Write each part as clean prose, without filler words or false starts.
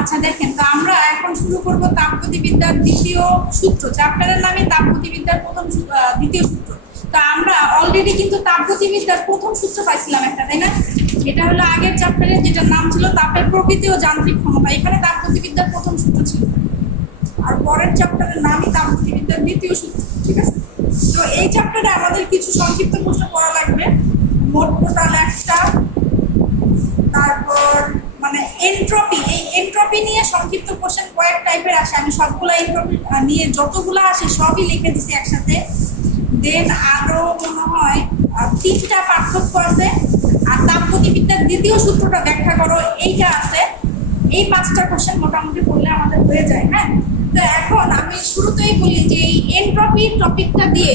আচ্ছা দেখেন, তো আমরা এখন শুরু করব তাপগতিবিদ্যার দ্বিতীয় সূত্র। চ্যাপ্টারের নামে তাপগতিবিদ্যার দ্বিতীয় সূত্র। তো আমরা অলরেডি কিন্তু তাপগতিবিদ্যার প্রথম সূত্র পাইছিলাম একটা, তাই না? এটা হলো আগের চ্যাপ্টারে, যেটার নাম ছিল তাপের প্রকৃতি ও যান্ত্রিক ক্ষমতা। এখানে তাপগতিবিদ্যার প্রথম সূত্র ছিল, আর পরের চ্যাপ্টারের নামই তাপগতিবিদ্যার দ্বিতীয় সূত্র। ঠিক আছে, তো এই চ্যাপ্টারে আমাদের কিছু সংক্ষিপ্ত প্রশ্ন পড়া লাগবে, মোট টোটাল একটা। তারপর মানে এন্ট্রপি, এই এন্ট্রপি নিয়ে সংক্ষিপ্ত কোশ্চেন কয়েক টাইপের আসে। আমি সবগুলো এন্ট্রপি নিয়ে যতগুলো আসে সবই লিখে দিছি একসাথে। দেন আরো মনে হয় 3টা পার্থক্য আছে। আর তাপগতিবিদ্যার দ্বিতীয় সূত্রটা ব্যাখ্যা করো, এইটা আছে। এই 5টা কোশ্চেন মোটামুটি পড়লে আমাদের হয়ে যায়। হ্যাঁ, তো এখন আমি শুরুতেই বলি যে এই এন্ট্রপি টপিকটা দিয়ে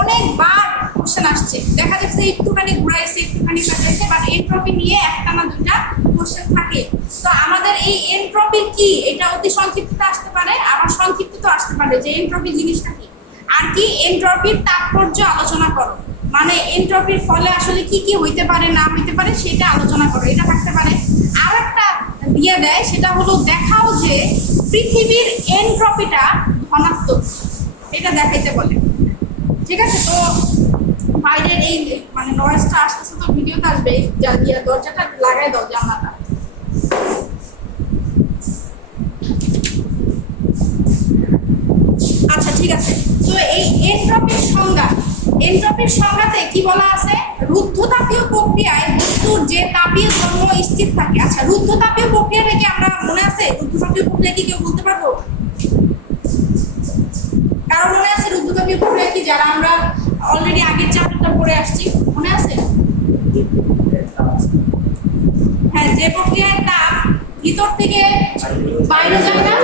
অনেকবার কোশ্চেন আসছে, দেখা যাচ্ছে একটুখানি ঘুরাইছে, একটুখানি কাটাইছে, বাট এন্ট্রপি নিয়ে একটা না দুইটা কোশ্চেন থাকে। তো আমাদের এই এন্ট্রপি কি, এটা অতি সংক্ষিপ্ত আসতে পারে, আবার সংক্ষিপ্ত আসতে পারে যে এন্ট্রপি জিনিসটা কি। আর কি, এন্ট্রপির তাৎপর্য আলোচনা করো, মানে এন্ট্রপির ফলে আসলে কি কি হইতে পারে না হইতে পারে সেটা আলোচনা করো, এটা থাকতে পারে। আর একটা দিয়ে দেয়, সেটা হলো দেখাও যে পৃথিবীর এন্ট্রপিটা ধনাত্মক, এটা দেখাইতে বলে। ঠিক আছে, তো বাইরের এই মানে নয়েজটা আসতেছে, তো ভিডিওতে আসবে, যা দিয়ে দরজাটা লাগাই দাও, জানলাটা। আচ্ছা ঠিক আছে, তো এই এন্ট্রপির সংজ্ঞাতে কি বলা আছে? রুদ্ধতাপীয় প্রক্রিয়ায় বস্তুর যে তাপীয় ধর্ম স্থির থাকে। আচ্ছা, রুদ্ধতাপীয় প্রক্রিয়াটা কি আমরা মনে আছে? রুদ্ধতাপীয় প্রক্রিয়া কি কেউ বলতে পারবো? কারো মনে আছে রুদ্ধতাপীয় প্রক্রিয়া কি? যারা আমরা অলরেডি আগের চ্যাপ্টারটা পড়ে আসছি, মনে আছে? হ্যাঁ, যে প্রক্রিয়ায় তাপ ভিতর থেকে বাইরে যায় না,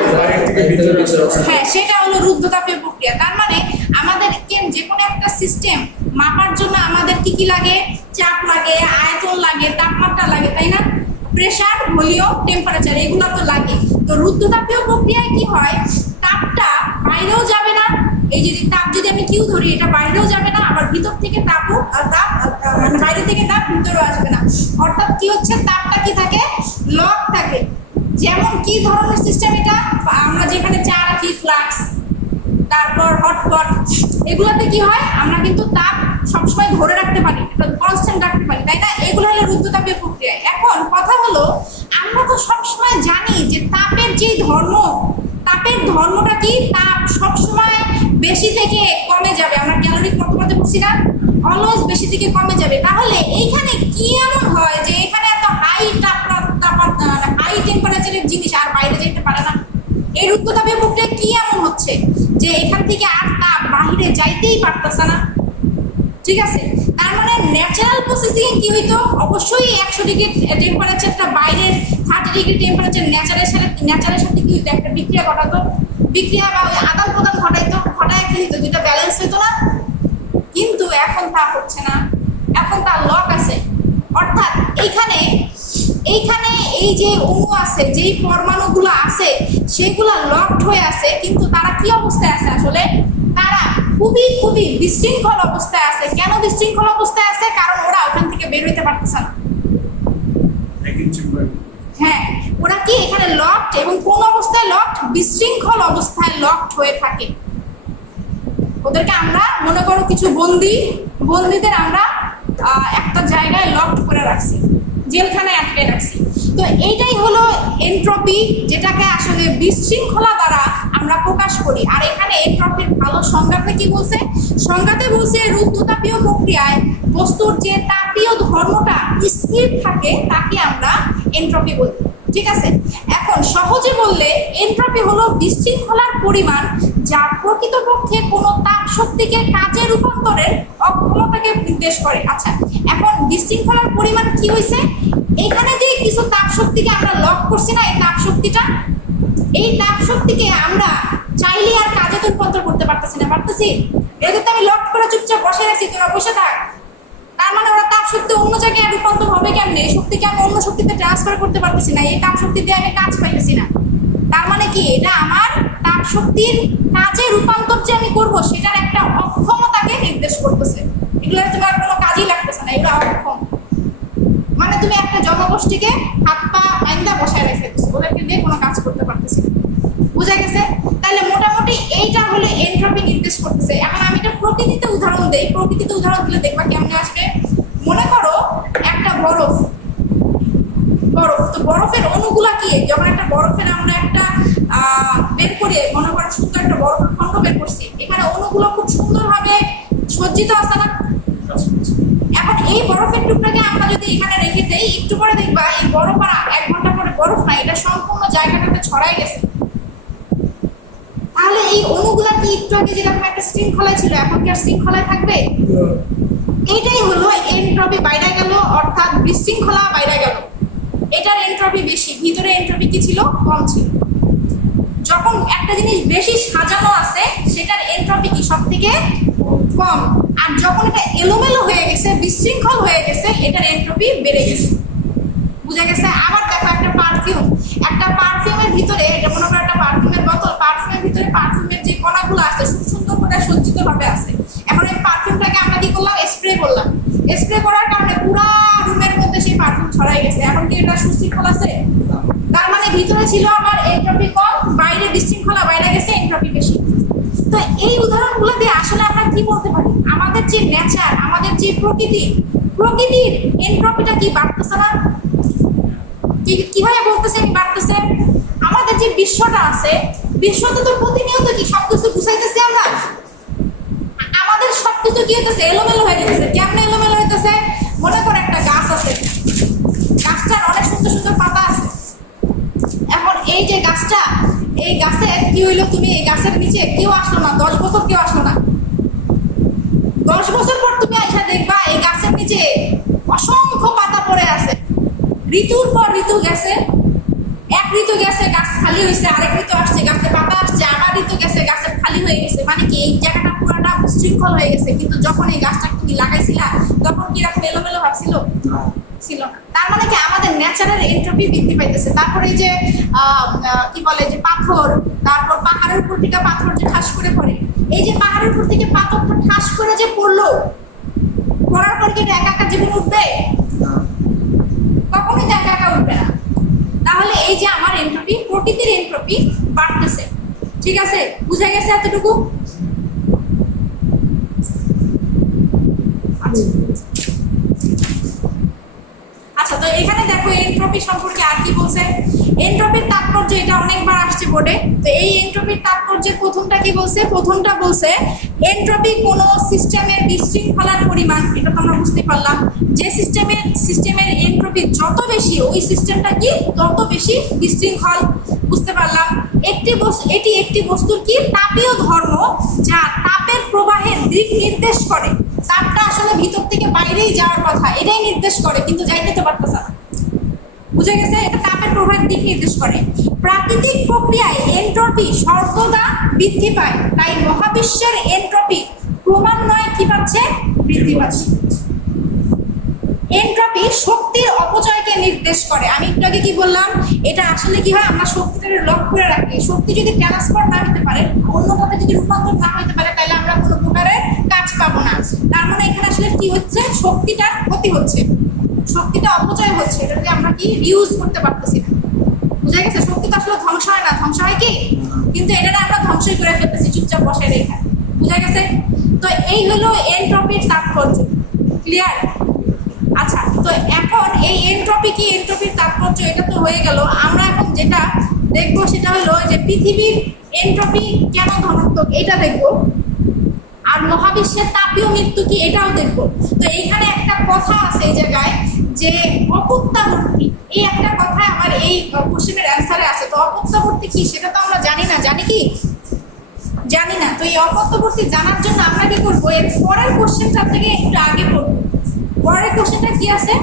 হ্যাঁ সেটা হলো রুদ্ধতাপীয় প্রক্রিয়া। তার মানে আমাদের যে কোনো একটা সিস্টেম মাপার জন্য আমাদের কি কি লাগে? চাপ লাগে, আয়তন লাগে, তাপমাত্রা লাগে, তাই না? প্রেসার, ভলিউম, টেম্পারেচার, এগুলো তো লাগে। তো রুদ্ধতাপীয় প্রক্রিয়ায় কি হয়? তাপটা বাইরেও যাবে না, এই যদি তাপ যদি আমি কিউ ধরি, এটা বাইরেও যাবে না, আবার ভিতর থেকে তাপও মানে বাইরে থেকে তাপ ভিতরেও আসবে না। অর্থাৎ কি হচ্ছে, তাপটা কি থাকে? লক থাকে। যেমন কি ধরনের সিস্টেম এটা? আমরা যেখানে চা রাখি, ফ্লাক্স, তারপর হটপট, এগুলোতে কি হয়? আমরা কিন্তু তাপ সবসময় ধরে রাখতে পারি, এটা কনস্ট্যান্ট রাখতে পারি, তাই না? এগুলো হলো রুদ্ধতাপীয় প্রক্রিয়া। এখন কথা হলো, আমরা তো সবসময় জানি যে তাপের যে ধর্ম, তাপের ধর্মটা কি? তাপ সবসময় বেশি থেকে কমে যাবে। আমরা ক্যালোরিক মতবাদে বলছি না, অলওয়েজ বেশি থেকে কমে যাবে। তাহলে এইখানে কি এমন হয় যে এখানে এত হাই হাই টেম্পারেচারের জিনিস আর বাইরে যেতে পারে না? এই রুদ্ধতাপীয় প্রক্রিয়া কি এমন হচ্ছে যে এখান থেকে আর তাপ বাইরে যাইতেই পারতেছে না? ঠিক আছে, তার মানে ন্যাচারাল প্রসেসিং কি হইতো? অবশ্যই 100 ডিগ্রি টেম্পারেচারটা বাইরের 30 ডিগ্রি টেম্পারেচার ন্যাচারের সাথে কি হইতো? একটা বিক্রিয়া ঘটাতো, বিক্রিয়া বা আদান প্রদান ঘটায় কি হইতো? দুইটা ব্যালেন্স হইতো না? কিন্তু এখন তা হচ্ছে না, এখন তার লক আছে। অর্থাৎ এইখানে এই যে অণু আছে, যেই পরমাণুগুলো আছে, সেগুলো লকড হয়ে আছে। কিন্তু তারা কি অবস্থায় আছে? আসলে তারা খুবই খুবই বিশৃঙ্খল অবস্থায় আছে। কেন বিশৃঙ্খল অবস্থায় আছে? কারণ ওরা ওখান থেকে বের হইতে পারতেছে না। হ্যাঁ, ওরা কি এখানে লকড, এবং কোন অবস্থায় লকড? বিশৃঙ্খল অবস্থায় লকড হয়ে থাকে। ওদেরকে আমরা মনে করো কিছু বন্দীদের আমরা একটা জায়গায় লকড করে রাখছি, জেলখানায় আটকে রাখছি। তো এইটাই হলো এন্ট্রপি, যেটাকে আসলে বিশৃঙ্খলা দ্বারা আমরা প্রকাশ করি। আর এখানে এন্ট্রপির ভালো সংজ্ঞাতে কি বলছে? সংজ্ঞাতে বলছে রুদ্ধতাপীয় প্রক্রিয়ায় বস্তুর যে তাপীয় ধর্মটা স্থির থাকে তাকে আমরা এন্ট্রপি বলি। ঠিক আছে, এখন সহজে বললে এন্ট্রপি হলো বিশৃঙ্খলার পরিমাণ, যা প্রকৃতপক্ষে কোনো তাপ শক্তিকে কাজে রূপান্তরের অক্ষমতাকে নির্দেশ করে। আচ্ছা, এখন বিশৃঙ্খলার পরিমাণ কি হয়েছে? এখানে যে কিছু তাপ শক্তিকে আমরা লক করছি না, এই তাপ শক্তিকে আমরা চাইলে আর কাজে তো রূপান্তর করতে পারতেছি না, পারতেছি? এদের তো আমি লক করে চুপচাপ বসে রাখছি, তোরা বসে থাক। তার মানে ওরা তাপ শক্তি অন্য জায়গায় রূপান্তর হবে কেমনে? এই শক্তিকে আমি অন্য শক্তিতে ট্রান্সফার করতে পারতেছি না, এই তাপ শক্তি দিয়ে আমি কাজ পাইতেছি না। তার মানে কি, এটা আমার তাপ শক্তির কাজে রূপান্তর যে আমি করবো সেটার একটা অক্ষমতাকে নির্দেশ করতেছে। এগুলো তোমার কোনো কাজই লাগতেছে না, এগুলো অক্ষম। মানে তুমি একটা জনগোষ্ঠীকে হাত পা আইন্দা বসায় রেখে দিচ্ছ, ওদেরকে দিয়ে কোনো কাজ করতে পারতেছি না। বুঝা গেছে? তাহলে মোটামুটি এইটা হলো এনট্রপি নির্দেশ করতেছে। এখন আমি এটা প্রকৃতিতে উদাহরণ দেই, প্রকৃতিতে উদাহরণ দিলে দেখবা কেমনে আসবে। মনে করো একটা বরফ, তো বরফের অণুগুলা কি, যখন একটা বরফের আমরা একটা বের করে মনে করো সুন্দর একটা বরফের খন্ড বের করছি, এখানে অণুগুলো খুব সুন্দরভাবে সজ্জিত আছে না? এখন এই বরফের টুকরাকে আমরা যদি এখানে রেখে দেই, একটু পরে দেখবা এই বরফ আর 1 ঘন্টা পরে বরফ না, এটা সম্পূর্ণ জায়গাটাতে ছড়াই গেছে। তাহলে এই অণুগুলা কি একটু আগে যেরকম একটা শৃঙ্খলায় ছিল, এখন কি আর শৃঙ্খলায় থাকবে? এইটাই হলো এনট্রপি বাইরে গেল, অর্থাৎ বিশৃঙ্খলা বাইরে গেল। এটার এনট্রপি বেশি, ভিতরে এনট্রপি কি ছিল? কম ছিল। যখন একটা জিনিস বেশি সাজানো আছে সেটার এনট্রপি কি সবথেকে কম, আর যখন এটা এলোমেলো হয়ে গেছে, বিশৃঙ্খল হয়ে গেছে, এটার এনট্রপি বেড়ে গেছে। বুঝা গেছে? আবার দেখো একটা পারফিউমের ভিতরে, এটা মনে করো একটা পারফিউমের বোতল, পারফিউমের ভিতরে পারফিউমের যে কণাগুলো আছে খুব সুন্দর করে সজ্জিত ভাবে আছে। এখন এই পারফিউমটাকে আমরা কি করলাম? স্প্রে করলাম। স্প্রে করার কারণে পুরো রুমের মধ্যে সেই পারফিউম ছড়াই গেছে। এখন কি এটা সুশৃঙ্খল আছে? তার মানে ভিতরে ছিল আমার এনট্রপি কম, বাইরে বিশৃঙ্খলা বাইরে গেছে, এনট্রপি বেশি। তো এই উদাহরণগুলো দিয়ে আসলে আমরা কি বলতে পারি? আমাদের যে নেচার, আমাদের যে প্রকৃতির এনট্রপিটা কি বাড়তেছে না? কিভাবে বলতেছে বাড়তেছে? আমাদের যে বিশ্বটা আছে, বিশ্বতে তো প্রতিনিয়ত কি সবকিছু গুছাইতেছি আমরা, আমাদের সবকিছু কি হইতেছে? এলোমেলো হয়ে যেতেছে। কেমনে এলোমেলো হইতেছে? মনে করো একটা গাছ আছে, গাছটার অনেক সুন্দর সুন্দর পাতা আছে। এখন এই যে গাছটা, এই গাছের কি হইলো, তুমি এই গাছের নিচে কেউ আসলো না, 10 বছর কেউ আসলো না। 10 বছর পর তুমি আইসা দেখবা এই গাছের নিচে অসংখ্য পাতা পড়ে আছে। ঋতুর পর ঋতু গেছে, এক ঋতু গেছে গাছ খালি হয়েছে, আরেক ঋতু আসছে গাছে পাতা আসছে, আবার ঋতু গেছে গাছের খালি হয়ে গেছে। মানে কি এই জায়গাটা পুরোটা বিশৃঙ্খল হয়ে গেছে। কিন্তু যখন এই গাছটা তুমি লাগাইছিলা তখন কি এরকম এলোমেলো ভাবছিল? ছিল না। তার মানে কি আমাদের ন্যাচারাল এনট্রপি বৃদ্ধি পাইতেছে। তারপরে এই যে কি বলে যে পাথর, তারপর পাহাড়ের উপর থেকে পাথর যে ঠাস করে পড়ে, এই যে পাহাড়ের উপর থেকে পাথরটা ঠাস করে যে পড়লো, পড়ার পর কি একা একা জীবন উঠবে? কখনোই একা একা উঠবে না। তাহলে এই যে আমার এনট্রপি, প্রকৃতির এনট্রপি বাড়তেছে। ঠিক আছে? বুঝা গেছে এতটুকু? আচ্ছা, তো এখানে দেখো এনট্রপি সম্পর্কে আর কি বলছে। এনট্রপির তাৎপর্য, এটা অনেকবার আসছে বোর্ডে। তো এই এনট্রপির তাৎপর্যের প্রথমটা কি বলছে? প্রথমটা বলছে এনট্রপি কোনো সিস্টেমের বিশৃঙ্খলার পরিমাণ। এটা তো আমরা বুঝতে পারলাম যে সিস্টেমের এনট্রপি যত বেশি, ওই সিস্টেমটা কি তত বেশি বিশৃঙ্খল। বুঝতে পারলাম। এটি একটি বস্তুর কি তাপীয় ধর্ম, যা তাপের প্রবাহের দিক নির্দেশ করে। তাপটা আসলে ভিতর থেকে বাইরেই যাওয়ার কথা, এটাই নির্দেশ করে, কিন্তু যাইতে তো পারতেছে না। বুঝে গেছে? এটা তাপের প্রবাহের দিক নির্দেশ করে। প্রাকৃতিক প্রক্রিয়ায় এনট্রপি সর্বদা বৃদ্ধি পায়, তাই মহাবিশ্বের এনট্রপি ক্রমান্বয়ে কি পাচ্ছে? বৃদ্ধি পাচ্ছে। এনট্রপি শক্তির অপচয়কে নির্দেশ করে। আমি একটু আগে কি বললাম? এটা আসলে কি হয়, আমরা শক্তিটাকে লক করে রাখি। শক্তি যদি ট্রান্সফার না হতে পারে, অন্যভাবে যদি রূপান্তর না হতে পারে, তাহলে আমরা কোনো প্রকারের কাজ পাবো না। তার মানে এখানে আসলে কি হচ্ছে? শক্তিটার ক্ষতি হচ্ছে, শক্তিটা অপচয় হচ্ছে, এটাকে আমরা কি রিউজ করতে পারতেছি না। বুঝা গেছে? শক্তি তো আসলে ধ্বংস হয় না, ধ্বংস হয় কি? কিন্তু এটা আমরা ধ্বংসই করে ফেলতেছি চুপচাপ বসায় রেখে। বুঝা গেছে? তো এই হলো এনট্রপির তাৎপর্য। ক্লিয়ার? আচ্ছা, তো এখন এই এনট্রপি কি, এনট্রপির তাৎপর্য এটা তো হয়ে গেল। আমরা এখন যেটা দেখবো সেটা হলো যে পৃথিবীর এনট্রপি কেন ধনাত্মক, এটা দেখবো। আর মহাবিশ্বের তাপীয় মৃত্যু কি, এটাও দেখবো। তো এইখানে একটা কথা আছে এই জায়গায়, যে অপত্যাবর্তী, এই একটা কথা আমার এই কোশ্চেনের অ্যান্সারে আছে। তো অপত্যাবর্তী কি সেটা তো আমরা জানি না, জানি কি? জানি না। তো এই অপত্যাবর্তী জানার জন্য আমরা কি করবো, এর পরের কোশ্চেনটা থেকে একটু আগে পড়বো। পরের কোশ্চেনটা কি আছে?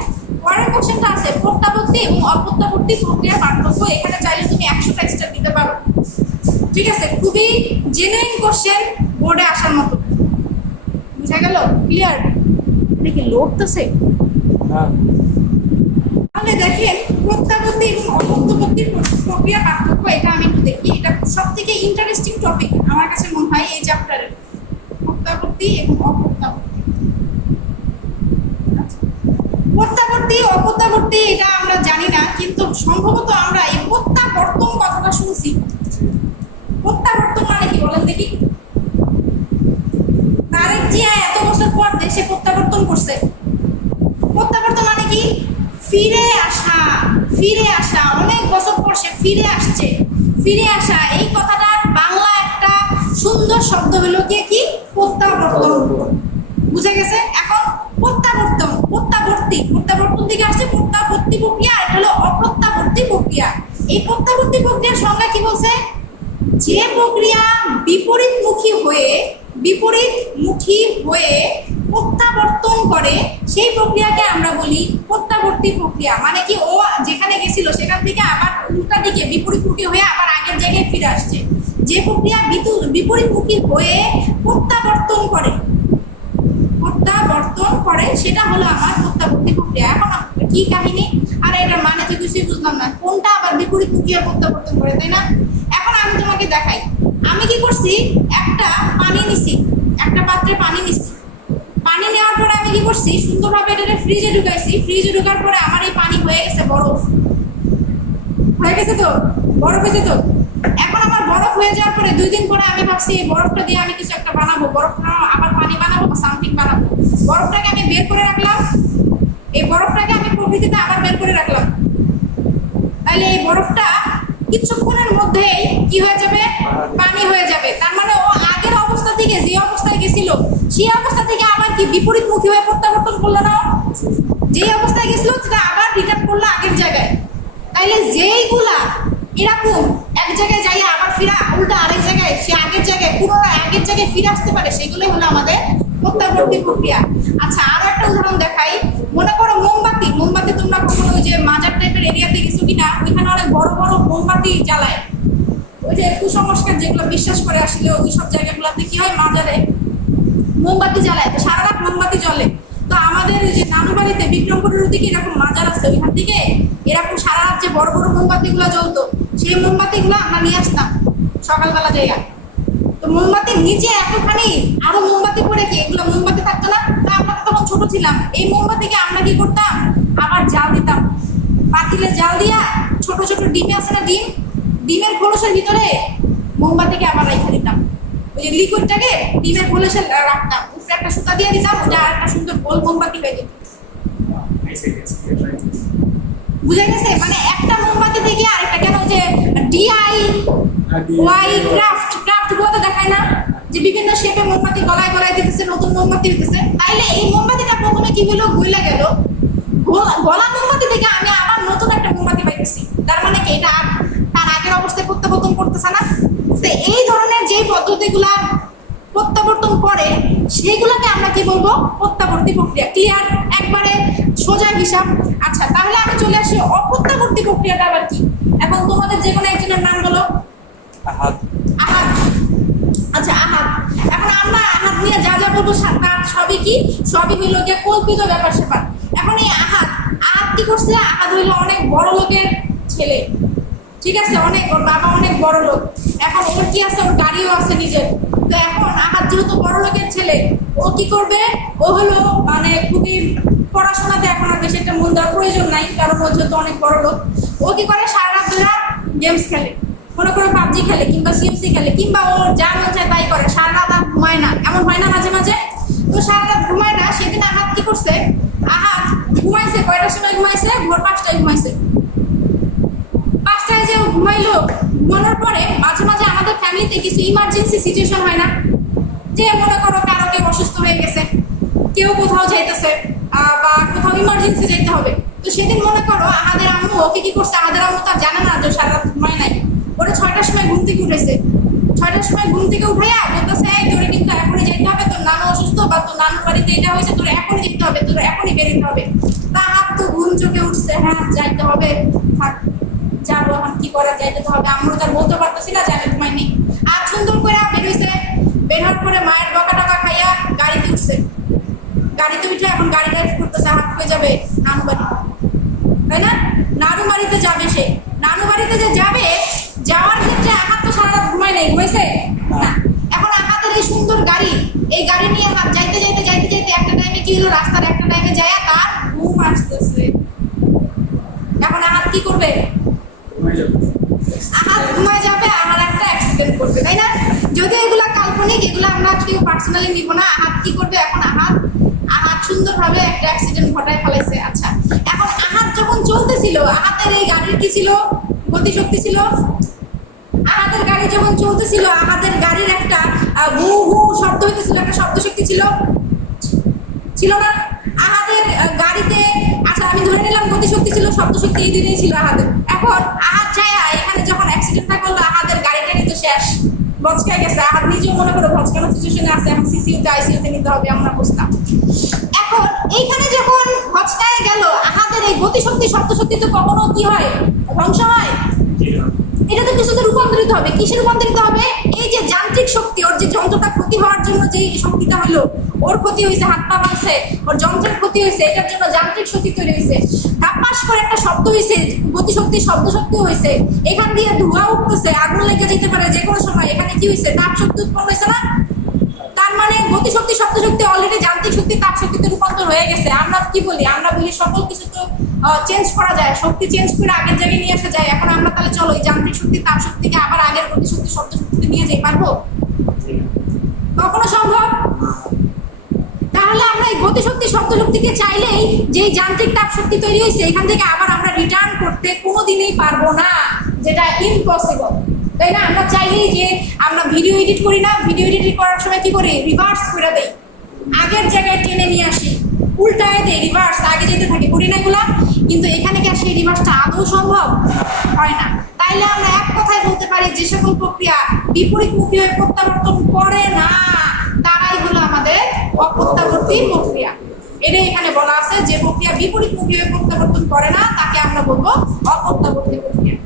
পরের কোশ্চেনটা আছে প্রত্যাবর্তী এবং অপ্রত্যাবর্তী প্রক্রিয়ার পার্থক্য। এখানে চাইলে তুমি 100টা এক্সট্রা দিতে পারো। ঠিক আছে? খুবই জেনুইন কোশ্চেন, বোর্ডে আসার মতো। বুঝা গেল? ক্লিয়ার? দেখি লড়তেছে। তাহলে দেখেন প্রত্যাবর্তী এবং অপ্রত্যাবর্তী প্রক্রিয়া পার্থক্য, এটা আমি একটু দেখি। এটা সব থেকে ইন্টারেস্টিং টপিক আমার কাছে মনে হয় এই চ্যাপ্টারের, প্রত্যাবর্তী এবং অপ্রত্যাবর্তী। প্রত্যাবর্তী অপ্রত্যাবর্তী এটা আমরা জানি না, কিন্তু সম্ভবত আমরা এই প্রত্যাবর্তন কথাটা শুনছি। প্রত্যাবর্তন মানে কি বলেন দেখি? তারেক জিয়া এত বছর পর দেশে প্রত্যাবর্তন করছে। প্রত্যাবর্তন মানে কি? ফিরে আসা। ফিরে আসা, অনেক বছর পর সে ফিরে আসছে। ফিরে আসা এই কথাটার বাংলা একটা সুন্দর শব্দ হলো কি? প্রত্যাবর্তন। বুঝে গেছে? এখন প্রত্যাবর্তন, প্রত্যাবর্তন থেকে আসছে প্রত্যাবর্তী প্রক্রিয়া, এটা হলো অপ্রত্যাবর্তী প্রক্রিয়া। এই প্রত্যাবর্তী প্রক্রিয়ার সংজ্ঞা কি বলছে? যে প্রক্রিয়া বিপরীতমুখী হয়ে প্রত্যাবর্তন করে সেই প্রক্রিয়াকে আমরা বলি প্রত্যাবর্তী প্রক্রিয়া। মানে কি, ও যেখানে গেছিল সেখান থেকে আবার উল্টা দিকে বিপরীতমুখী হয়ে আবার আগের জায়গায় ফিরে আসছে। যে প্রক্রিয়া বিপরীতমুখী হয়ে প্রত্যাবর্তন করে সেটা হলো আমার প্রত্যাবর্তী প্রক্রিয়া। এখন কি কাহিনী? আর এটা মানে তো কিছুই বুঝলাম না, কোনটা আবার বিপরীতমুখী হয়ে প্রত্যাবর্তন করে, তাই না? এখন আমি তোমাকে দেখাই, আমি কি করছি, একটা পানি নিছি, একটা পাত্রে পানি নিছি। পানি নেওয়ার পরে আমি কি করছি, সুন্দরভাবে এটা ফ্রিজে ঢুকাইছি। ফ্রিজে ঢোকার পরে আমার এই পানি হয়ে গেছে বরফ, হয়ে গেছে তো, বরফ হয়েছে তো। এখন আমার বরফ হয়ে যাওয়ার পরে 2 দিন পরে আমি ভাবছি এই বরফটা দিয়ে আমি কিছু একটা বানাবো, বরফটা আবার পানি বানাবো বা সামথিং বানাবো। বরফটাকে আমি বের করে রাখলাম, এই বরফটাকে আমি প্রকৃতিতে আবার বের করে রাখলাম। তাহলে এই বরফটা কিছুক্ষণের মধ্যেই কি হয়ে যাবে? পানি হয়ে যাবে। তার মানে ও আগের অবস্থা থেকে, যে অবস্থায় গেছিল সেই অবস্থা থেকে আবার কি বিপরীতমুখী হয়ে প্রত্যাবর্তন করলো না? যে অবস্থায় গেছিল সেটা আবার রিটার্ন করলো আগের জায়গায়। তাইলে যেইগুলা এরকম এক জায়গায় যাই আবার ফিরা উল্টা আরেক জায়গায়, সে আগের জায়গায় পুনরায় আগের জায়গায় ফিরে আসতে পারে, সেগুলোই হলো আমাদের প্রত্যাবর্তী প্রক্রিয়া। আচ্ছা, আরো একটা উদাহরণ দেখাই। মনে করো মোমবাতি তোমরা কখনো ওই যে মাজার টাইপের এরিয়াতে গেছো কিনা? ওইখানে অনেক বড় বড় মোমবাতি জ্বালায়, ওই যে কুসংস্কার যেগুলো বিশ্বাস করে আসলে ওই সব জায়গাগুলোতে কি হয়, মাজারে মোমবাতি জ্বালায়, তো সারা রাত মোমবাতি জ্বলে। তো আমাদের যে নানু বাড়িতে বিক্রমপুরের ওদিকে এরকম মাজার আছে, ওইখান থেকে এরকম সারা রাত যে বড় বড় মোমবাতি গুলো জ্বলতো, সেই মোমবাতি গুলো আমরা নিয়ে আসতাম সকালবেলা জায়গা। তো মোমবাতির নিচে এতখানি আরো মোমবাতি পড়ে কি এগুলো মোমবাতি থাকতো না? তো আমরা তখন ছোট ছিলাম, এই মোমবাতিকে আমরা কি করতাম, আবার জাল দিতাম। পাতিলে জাল দিয়া ছোট ছোট ডিমে আছে না, ডিমের খোলসের ভিতরে মোমবাতিকে আবার রেখে দিতাম। ওই যে লিকুইডটাকে ডিমের খোলসে রাখতাম, উপরে একটা সুতা দিয়ে দিতাম, ওটা আর একটা সুন্দর গোল মোমবাতি হয়ে যেত। বুঝে গেছে? মানে একটা মোমবাতি থেকে আরেকটা, কেন যে DIY ক্রাফট গুলো দেখায় না, যে বিভিন্ন শেপে মোমবাতি গলায় দিতেছে, নতুন মোমবাতি হইতেছে। তাইলে এই মোমবাতিটা প্রথমে কি হলো, গইলা গেল, গলা মোমবাতি থেকে আমি আবার নতুন একটা মোমবাতি পাইতেছি। তার মানে কি এটা তার আগের অবস্থায় প্রত্যাবর্তন করতেছে না? তো এই ধরনের যে পদ্ধতিগুলা প্রত্যাবর্তন করে সেইগুলোকে আমরা কি বলবো, প্রত্যাবর্তী প্রক্রিয়া। ক্লিয়ার? একবারে সোজা হিসাব। আচ্ছা, তাহলে আমি চলে আসি অপ্রত্যাবর্তী প্রক্রিয়াটা আবার কি। এখন তোমাদের যে কোনো একজনের নাম বলো। আহাদ। আচ্ছা, আহাদ। এখন আমরা আহাদ নিয়ে যা যা বলবো তার সবই কি, সবই হইল গিয়ে কল্পিত ব্যাপার স্যাপার। এখন এই আহাদ কি করছে, আহাদ হইলো অনেক বড় লোকের ছেলে, ঠিক আছে, অনেক, ওর বাবা অনেক বড় লোক। এখন ওর কি আছে, ওর গাড়িও আছে নিজের। তো এখন আহাদ যেহেতু বড় লোকের ছেলে, ও কি করবে, ও হলো মানে খুবই পড়াশোনাতে এখন আর বেশি একটা মন দেওয়ার প্রয়োজন নাই, কারণ ও যেহেতু অনেক বড় লোক। ও কি করে, সারা রাত ধরে গেমস খেলে, মনে করো পাবজি খেলে কিংবা সিএমসি খেলে, কিংবা ও যা মন চায় তাই করে, সারা রাত আর ঘুমায় না। এমন হয় না মাঝে মাঝে? তো সারা রাত ঘুমায় না। সেদিন আহাদ কি করছে, আহাদ ঘুমাইছে, কয়টার সময় ঘুমাইছে, ভোর 5টায় ঘুমাইছে। 5টায় যে ঘুমাইলো, ঘুমানোর পরে মাঝে মাঝে আমাদের ফ্যামিলিতে কিছু ইমার্জেন্সি সিচুয়েশন হয় না, যে মনে করো কারো কেউ অসুস্থ হয়ে গেছে, কেউ কোথাও যাইতেছে বা কোথাও ইমার্জেন্সি যাইতে হবে। তো সেদিন মনে করো আমাদের আম্মু ওকে কি করছে, আমাদের আম্মু তার জানে না যে সারা রাত ঘুমায় নাই, ওরা 6টার সময় ঘুম থেকে উঠেছে। 6টার সময় ঘুম থেকে উঠাইয়া বলতেছে, এই তোরে কিন্তু এখনই যাইতে হবে, তোর নানু অসুস্থ বা তোর নানুর বাড়িতে এটা হয়েছে, তোর এখনই যেতে হবে, তোর এখনই বেরোতে হবে। তার তো ঘুম চোখে উঠছে, হ্যাঁ যাইতে হবে, থাক যাবো, এখন কি করা, যাইতে তো হবে। আমরা তার বলতে পারতেছি না যে আমি ঘুমাইনি। আর সুন্দর করে বেরোইছে, বের হওয়ার পরে মায়ের বকা টাকা খাইয়া গাড়িতে উঠছে। গাড়িতে উঠে এখন গাড়ি ড্রাইভ করতেছে, হাত হয়ে যাবে নানু বাড়ি, তাই না? নানু বাড়িতে যাবে সে, নানু বাড়িতে যে যাবে, যাওয়ার ক্ষেত্রে আহাত তো সারা রাত ঘুমায় নাই, ঘুমাইছে না। এখন আহাতের এই সুন্দর গাড়ি, এই গাড়ি নিয়ে আহাত যাইতে যাইতে যাইতে যাইতে একটা টাইমে কি হলো, রাস্তার একটা টাইমে যায় তার ঘুম আসতেছে। এখন আহাত কি করবে, আহাত ঘুমায় যাবে, আহার একটা অ্যাক্সিডেন্ট করবে, তাই না? যদি এগুলা কাল্পনিক, এগুলো আমরা কেউ পার্সোনালি নিব না। আহাত কি করবে এখন? আহাত সুন্দরভাবে একটা অ্যাক্সিডেন্ট ঘটায় ফেলাইছে। আচ্ছা, এখন আহাত যখন চলতেছিল, আহাতের এই গাড়ির কি ছিল? গতিশক্তি ছিল। আহাতের গাড়ি যখন চলতেছিল, আহাতের গাড়ির একটা হু হু শব্দ হইতেছিল, একটা শব্দ শক্তি ছিল, ছিল না? আহাদের গাড়িতে, আচ্ছা আমি ধরে নিলাম গতিশক্তি ছিল, শব্দ শক্তি, এই দুটোই ছিল আহাদের। এখন আহাদ যায় এখানে যখন অ্যাক্সিডেন্টটা করলো, আহাদের গাড়িটা কিন্তু শেষ, ভচকায় গেছে। আহাদ নিজেও মনে করো ভচকানো সিচুয়েশনে আছে, এখন সিসিউতে আইসিইউতে নিতে হবে এমন অবস্থা। এখন এইখানে যখন ভচকায় গেল, আহাদের এই গতিশক্তি শব্দ শক্তি তো কখনো কি হয়? ধ্বংস হয়? এটা তো কিছুতে রূপান্তরিত হবে। কিসে রূপান্তরিত হবে? এই যে যান্ত্রিক শক্তি, ওর যে যন্ত্রটা ক্ষতি হওয়ার জন্য যে শক্তিটা হলো, ওর ক্ষতি হয়েছে, হাত পা ভাঙছে, ওর যন্ত্রের ক্ষতি হয়েছে, এটার জন্য যান্ত্রিক শক্তি তৈরি হয়েছে। ধাপাস করে একটা শব্দ হয়েছে, গতিশক্তি শব্দ শক্তি হয়েছে, এখান দিয়ে ধোঁয়া উঠতেছে, আগুন লেগে যেতে পারে যে কোনো সময়। এখানে কি হয়েছে? তাপ শক্তি উৎপন্ন হয়েছে না? তার মানে গতিশক্তি শব্দ শক্তি অলরেডি যান্ত্রিক শক্তি তাপ শক্তিতে রূপান্তর হয়ে গেছে। আমরা কি বলি? আমরা বলি সকল কিছু তো চেঞ্জ করা যায়, শক্তি চেঞ্জ করে আগের জায়গায় নিয়ে আসা যায়। এখন আমরা তাহলে চলো এই যান্ত্রিক শক্তি তাপ শক্তিকে আবার আগের গতিশক্তি শব্দ শক্তিতে নিয়ে যাই, পারবো? কখনো সম্ভব? তাহলে আমরা এই গতিশক্তি শব্দ শক্তিকে চাইলেই যে যান্ত্রিক তাপ শক্তি তৈরি হয়েছে, এখান থেকে আবার আমরা রিটার্ন করতে কোনোদিনই পারবো না, যেটা ইম্পসিবল, তাই না? আমরা চাইলেই যে আমরা ভিডিও এডিট করি না, ভিডিও এডিট করার সময় কি করি? রিভার্স করে দেই, আগের জায়গায় টেনে নিয়ে আসি, উল্টায় দেই, রিভার্স আগে যেতে থাকি, করি না এগুলা? কিন্তু এখানে কি আর সেই রিভার্সটা আদৌ সম্ভব হয় না। তাইলে আমরা এক কথায় বলতে পারি, যে সকল প্রক্রিয়া বিপরীতমুখী হয়ে প্রত্যাবর্তন করে না, তারাই হলো আমাদের অপ্রত্যাবর্তী প্রক্রিয়া। এটা এখানে বলা আছে, যে প্রক্রিয়া বিপরীতমুখী হয়ে প্রত্যাবর্তন করে না, তাকে আমরা বলবো অপ্রত্যাবর্তী প্রক্রিয়া।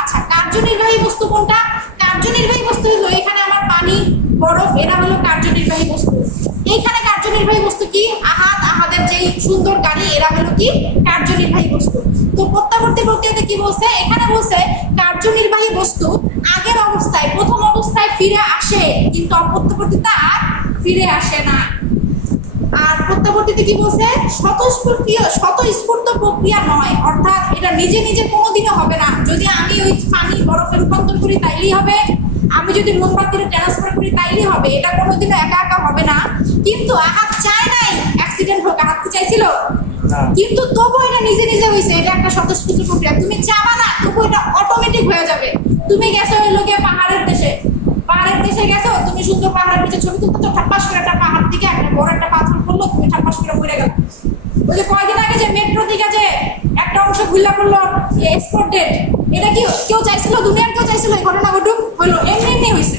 আচ্ছা, কার্যনির্বাহী বস্তু কোনটা? কার্যনির্বাহী বস্তু হলো এখানে আমার পানি, বরফ, এরা হলো কার্যনির্বাহী বস্তু। এইখানে কার্যনির্বাহী বস্তু কি? আহাদের যে সুন্দর গাড়ি, এরা হলো কি? কার্যনির্বাহী বস্তু। তো প্রত্যাবর্তী প্রক্রিয়াতে কি বলছে? এখানে বলছে কার্যনির্বাহী বস্তু আগের অবস্থায়, প্রথম অবস্থায় ফিরে আসে, কিন্তু অপ্রত্যাবর্তীতা আর ফিরে আসে না। আর প্রত্যাবর্তীতে কি বলছে? স্বতঃস্ফূর্ত প্রক্রিয়া নয়, অর্থাৎ এটা নিজে নিজে কোনোদিনও হবে না। যদি আমি ওই পানি বরফে রূপান্তর করি তাইলেই হবে, আমি যদি মোমবাতিতে ট্রান্সফার করি তাইলেই হবে, এটা কোনোদিনও একা একা হবে না। কিন্তু আহাত চায় নাই অ্যাক্সিডেন্ট হোক, আহাত কি চাইছিল? কিন্তু তবু এটা নিজে নিজে হয়েছে, এটা একটা স্বতঃস্ফূর্ত প্রক্রিয়া। তুমি চাবা না, তবু এটা অটোমেটিক হয়ে যাবে। তুমি গেছো ওই লোকে পাহাড়ের দেশে গেছো, তুমি সুন্দর পাহাড়ের নিচে ছবি তুলতেছো, ঠাপ্পাস করে একটা পাহাড় থেকে একটা বড় একটা পাথর পড়লো, তুমি ঠাপ্পাস করে পড়ে গেল। ওই যে কয়দিন আগে যে মেট্রো থেকে যে একটা অংশ ঘুরলা পড়লো, এক্সপোর্ট ডেট, এটা কি কেউ চাইছিল? দুনিয়ার কেউ চাইছিল এই ঘটনা ঘটুক? হইলো, এমনি এমনি হয়েছে।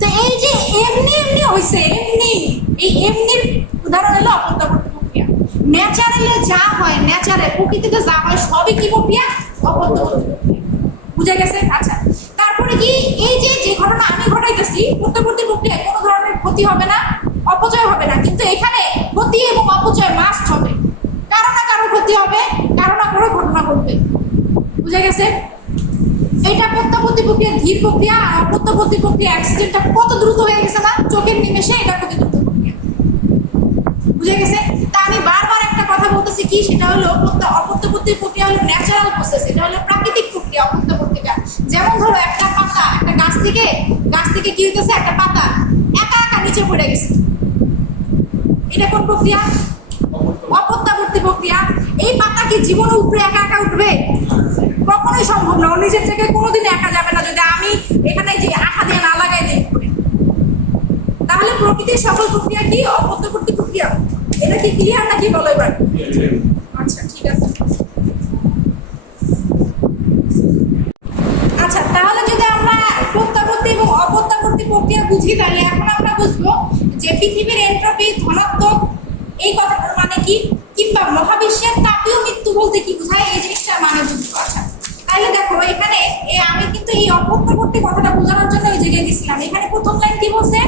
তো এই যে এমনি এমনি হয়েছে, এমনির উদাহরণ হলো অপ্রত্যাবর্তী প্রক্রিয়া। ন্যাচারালে যা হয়, প্রকৃতিতে যা হয়, সবই কি প্রক্রিয়া? অপ্রত্যাবর্তী প্রক্রিয়া। বুঝা গেছে? আচ্ছা, তারপরে কি এই যে ঘটনা আমি ঘটাইতেছি, প্রত্যাবর্তী প্রক্রিয়ায় কোনো ধরনের ক্ষতি হবে না, অপচয় হবে না, কিন্তু এখানে ক্ষতি এবং অপচয় মাস্ট হবে। কারো না কারো ক্ষতি হবে, কারো না কারো ঘটনা ঘটবে। বুঝা গেছে? এটা প্রত্যাবর্তী প্রক্রিয়া ধীর প্রক্রিয়া, আর অপ্রত্যাবর্তী প্রক্রিয়া অ্যাক্সিডেন্টটা কত দ্রুত হয়ে গেছে না, চোখের নিমেষে, এটা খুবই দ্রুত প্রক্রিয়া। বুঝে গেছে? তা আমি বারবার একটা কথা বলতেছি কি, সেটা হলো অপ্রত্যাবর্তী প্রক্রিয়া হলো ন্যাচারাল প্রসেস, এটা হলো প্রাকৃতিক প্রক্রিয়া। অপ্রত্যাবর্তীটা যেমন ধরো একটা পাতা, একটা গাছ থেকে কি হইতেছে? একটা পাতা একা একা নিচে পড়ে গেছে, এটা কোন প্রক্রিয়া? অপ্রত্যাবর্তী প্রক্রিয়া। এই পাতা কি জীবনে উপরে একা একা উঠবে? কখনোই সম্ভব না, ও নিজের থেকে কোনোদিন একা যাবে না, যদি আমি এখানে যে আঠা দিয়ে না লাগাই দিই। তাহলে প্রকৃতির সকল প্রক্রিয়া কি? অপ্রত্যাবর্তী প্রক্রিয়া। এটা কি ক্লিয়ার নাকি বলো এবার? আচ্ছা, ঠিক আছে। আচ্ছা, তাহলে যদি আমরা প্রত্যাবর্তী এবং অপ্রত্যাবর্তী প্রক্রিয়া বুঝি, তাহলে এখন আমরা বুঝবো যে পৃথিবীর এন্ট্রপি ধনাত্মক, এই কথাটার মানে কি, কিংবা মহাবিশ্বের তাপীয় মৃত্যু বলতে কি বোঝায়, এই জিনিসটার মানে বুঝবো। আচ্ছা, তাহলে দেখো এখানে আমি কিন্তু এই অপ্রত্যাবর্তী কথাটা বোঝানোর জন্য ওই জায়গায় দিয়েছিলাম। এখানে প্রথম লাইন কি বলছে?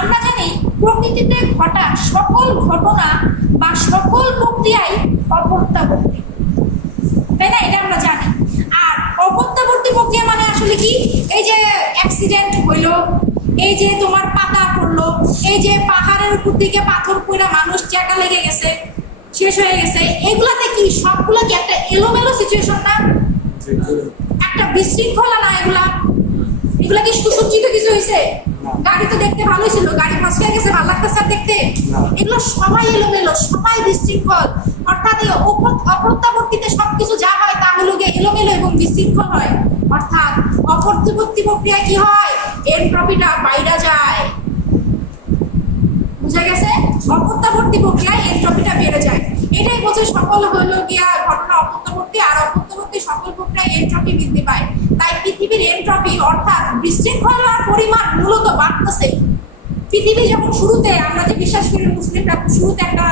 আমরা জানি প্রকৃতিতে ঘটা সকল ঘটনা বা সকল প্রক্রিয়াই অপ্রত্যাবর্তী, তাই না? এটা আমরা জানি। আর অপ্রত্যাবর্তী প্রক্রিয়া মানে আসলে কি? এই যে অ্যাক্সিডেন্ট হইলো, এই যে তোমার পাতা পড়লো, এই যে পাহাড়ের উপর দিকে পাথর পড়া মানুষ চ্যাকা লেগে গেছে, শেষ হয়ে গেছে, এগুলাতে কি সবগুলো কি একটা এলোমেলো সিচুয়েশন না? একটা বিশৃঙ্খলা না এগুলা? এগুলা কি সুসজ্জিত কিছু হয়েছে? গাড়ি তো দেখতে ভালোই ছিল, গাড়ি ফার্স্ট হয়ে গেছে, ভালো লাগতেছে আর দেখতে? এগুলো সবাই এলোমেলো, সবাই বিশৃঙ্খল। অর্থাৎ এই অপ্রত্যাবর্তীতে সবকিছু যা হয় তা হলো গিয়ে এলোমেলো এবং বিশৃঙ্খল হয়। অর্থাৎ অপ্রত্যাবর্তী প্রক্রিয়ায় কি হয়? এনট্রপিটা বাইরে যায়। বুঝা গেছে? অপ্রত্যাবর্তী প্রক্রিয়ায় এনট্রপিটা বেড়ে যায়। এটাই বলছে সকল হলো গিয়া ঘটনা অপ্রত্যাবর্তী, আর অপ্রত্যাবর্তী সকল প্রক্রিয়ায় এনট্রপি বৃদ্ধি পায়। তাই পৃথিবীর এনট্রপি অর্থাৎ বিশৃঙ্খলার পরিমাণ মূলত বাড়তেছে। পৃথিবী যখন শুরুতে, আমরা যে বিশ্বাস করি মুসলিমরা, শুরুতে একটা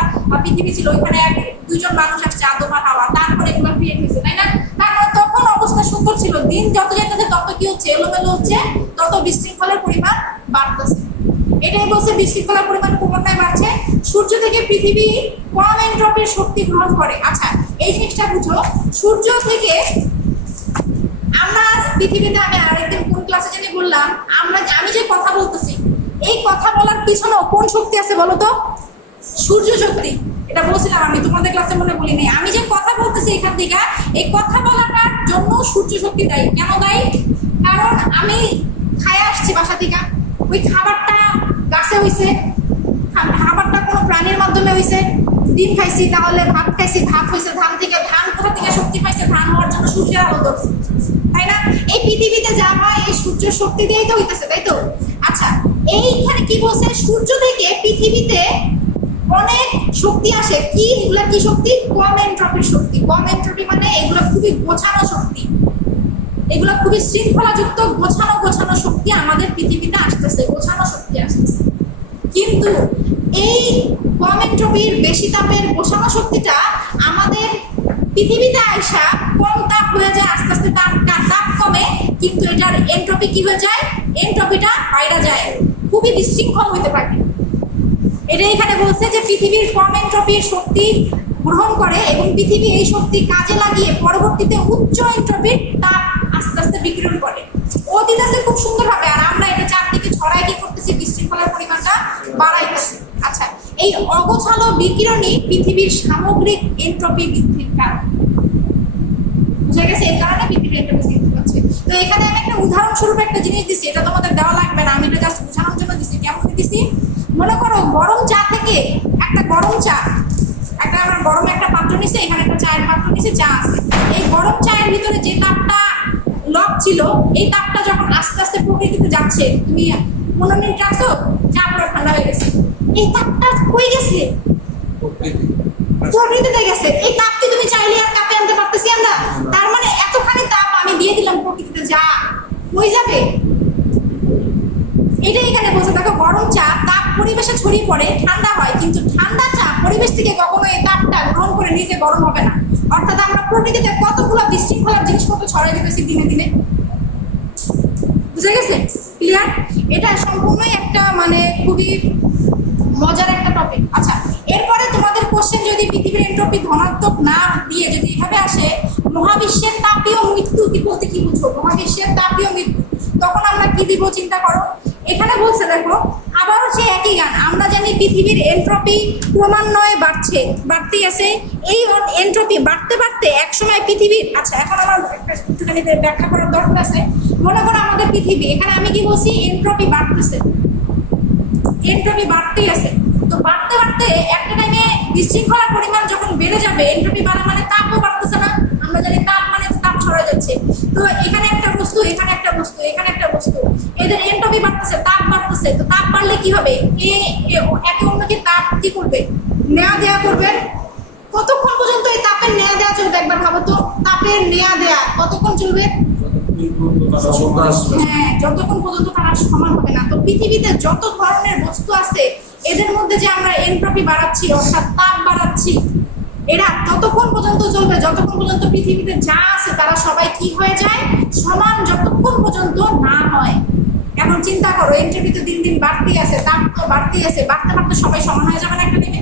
পৃথিবী ছিল, ওইখানে দুইজন মানুষ আসছে, আদম আর হাওয়া, তারপরে এগুলো ক্রিয়েট হয়েছে, তাই না? তারপরে তখন অবস্থা সুন্দর ছিল। দিন যত যেতেছে তত কি হচ্ছে? এলোমেলো হচ্ছে, তত বিশৃঙ্খলার পরিমাণ বাড়তেছে। এটাই বলছে বিশৃঙ্খলার পরিমাণ ক্রমান্বয়ে বাড়ছে। সূর্য থেকে পৃথিবী কম এনট্রপির শক্তি গ্রহণ করে। আচ্ছা, এই জিনিসটা বুঝো, সূর্য থেকে আমরা পৃথিবীতে, আমি আরেকদিন কোন ক্লাসে জানি বললাম, আমি যে কথা বলতেছি, এই কথা বলার পিছনেও কোন শক্তি আছে বলো তো? সূর্য শক্তি। এটা বলছিলাম আমি তোমাদের ক্লাসে, মনে বলি নাই। আমি যে কথা বলতেছি এখান থেকে, এই কথা বলাটার জন্য সূর্য শক্তি দায়ী। কেন দায়ী? কারণ আমি খায় আসছি বাসা থেকে, ওই খাবারটা গাছে হইছে, খাবারটা কোনো প্রাণীর মাধ্যমে হইছে। ডিম খাইছি, তাহলে ভাত খাইছি, ভাত হয়েছে ধান থেকে। ধান কোথা থেকে শক্তি পাইছে? ধান হওয়ার জন্য সূর্যের আলো ধরছে, তাই না? এই পৃথিবীতে যা হয় এই সূর্যের শক্তি দিয়েই তো হইতেছে, তাই তো? আচ্ছা, এইখানে কি বলছে? সূর্য থেকে পৃথিবীতে অনেক শক্তি আসে। কি এগুলা? কি শক্তি? কম এনট্রপির শক্তি। কম এনট্রপি মানে এগুলো খুবই গোছানো শক্তি, এগুলো খুবই শৃঙ্খলাযুক্ত গোছানো শক্তি আমাদের পৃথিবীতে আসতেছে, গোছানো শক্তি আসতেছে। কিন্তু এই কম এনট্রপির বেশি তাপের গোছানো শক্তিটা আমাদের পৃথিবীতে আইসা কম তাপ হয়ে যায়, আস্তে আস্তে তাপ কমে, কিন্তু এটার এনট্রপি কি হয়ে যায়? এনট্রপিটা বাইরে যায়, খুবই বিশৃঙ্খল হইতে পারে। এটা এখানে বলছে যে পৃথিবীর কম এনট্রপির শক্তি গ্রহণ করে এবং পৃথিবী এই শক্তি কাজে লাগিয়ে পরবর্তীতে উচ্চ এনট্রপির তাপ আস্তে আস্তে বিকিরণ করে। ও দিতেছে খুব সুন্দরভাবে, আর আমরা এটা চারদিকে ছড়াই কি করতেছি? বিশৃঙ্খলার পরিমাণটা বাড়াইতেছি। আচ্ছা, এই অগোছালো বিকিরণই পৃথিবীর সামগ্রিক এনট্রপি বৃদ্ধির কারণ। বুঝা গেছে? এর কারণে পৃথিবীর এনট্রপি বৃদ্ধি পাচ্ছে। তো এখানে আমি একটা উদাহরণস্বরূপ একটা জিনিস দিছি, এটা তোমাদের দেওয়া লাগবে না, আমি এটা জাস্ট বোঝানোর জন্য দিছি। কেমন দিছি? মনে করো গরম চা থেকে, একটা গরম চা, আমরা গরম একটা পাত্র নিছি, এখানে একটা চায়ের পাত্র নিছি, চা আছে। এই গরম চায়ের ভিতরে যে তাপটা লক ছিল, এই তাপটা যখন আস্তে আস্তে প্রকৃতিতে যাচ্ছে, তুমি 15 মিনিট রাখছো, চা পুরো ঠান্ডা হয়ে গেছে। এই তাপটা কই গেছে? প্রকৃতিতে গেছে। এই তাপ কি তুমি চাইলে আর কাপে আনতে পারতেছি আমরা? তার মানে এতখানি তাপ আমি দিয়ে দিলাম প্রকৃতিতে, যা কই যাবে? এটাই এখানে বলছে। দেখো, গরম চা তাপ পরিবেশে ছড়িয়ে পড়ে, ঠান্ডা হয়, কিন্তু ঠান্ডা চা পরিবেশ থেকে কখনো এই তাপটা গ্রহণ করে নিজে গরম হবে না। অর্থাৎ আমরা প্রকৃতিতে কতগুলো বিশৃঙ্খলার জিনিসপত্র ছড়াই দিতেছি দিনে দিনে। বুঝে গেছে? ক্লিয়ার? এটা সম্পূর্ণই একটা মানে খুবই মজার একটা টপিক। আচ্ছা, এরপরে তোমাদের কোশ্চেন যদি পৃথিবীর এনট্রপি ধনাত্মক না দিয়ে যদি এভাবে আসে, মহাবিশ্বের তাপীয় মৃত্যু কি বলতে কি বুঝো? মহাবিশ্বের তাপীয় মৃত্যু, তখন আমরা কি দিব চিন্তা করো। এখানে বলছে, দেখো আবার হচ্ছে একই গান। আমরা জানি পৃথিবীর এনট্রপি ক্রমান্বয়ে বাড়তেই আছে। এই এনট্রপি বাড়তে বাড়তে একসময় পৃথিবীর, আচ্ছা এখন আমার একটুখানি ব্যাখ্যা করার দরকার আছে। মনে করো আমাদের পৃথিবী, এখানে আমি কি বলছি? এনট্রপি বাড়তেছে, এনট্রপি বাড়তেই আছে। তো বাড়তে বাড়তে একটা টাইমে বিশৃঙ্খলার পরিমাণ যখন বেড়ে যাবে, এনট্রপি বাড়া মানে তাপও বাড়তেছে না? আমরা জানি তাপ মানে তাপ ছড়া যাচ্ছে। তো এখানে একটা বস্তু, এখানে একটা বস্তু, এখানে একটা বস্তু, এদের এনট্রপি বাড়তেছে, তাপ বাড়তেছে। তো তাপ বাড়লে কি হবে? একে অন্যকে তাপ কি করবে? নেয়া দেয়া করবে। কতক্ষণ পর্যন্ত এই তাপের নেয়া দেয়া চলবে একবার ভাবো তো? তাপের নেয়া দেয়া কতক্ষণ চলবে? হ্যাঁ, যতক্ষণ পর্যন্ত তারা সমান হবে না। তো পৃথিবীতে যত ধরনের বস্তু আছে, এদের মধ্যে যে আমরা এনট্রপি বাড়াচ্ছি, অর্থাৎ তাপ বাড়াচ্ছি, এরা ততক্ষণ পর্যন্ত চলবে যতক্ষণ পর্যন্ত পৃথিবীতে যা আছে তারা সবাই কি হয়ে যায়? সমান, যতক্ষণ পর্যন্ত না হয়। এখন চিন্তা করো, এনট্রপি তো দিন দিন বাড়তেই আছে, তাপ তো বাড়তেই আছে, বাড়তে বাড়তে সবাই সমান হয়ে যাবে না একটা দিনে?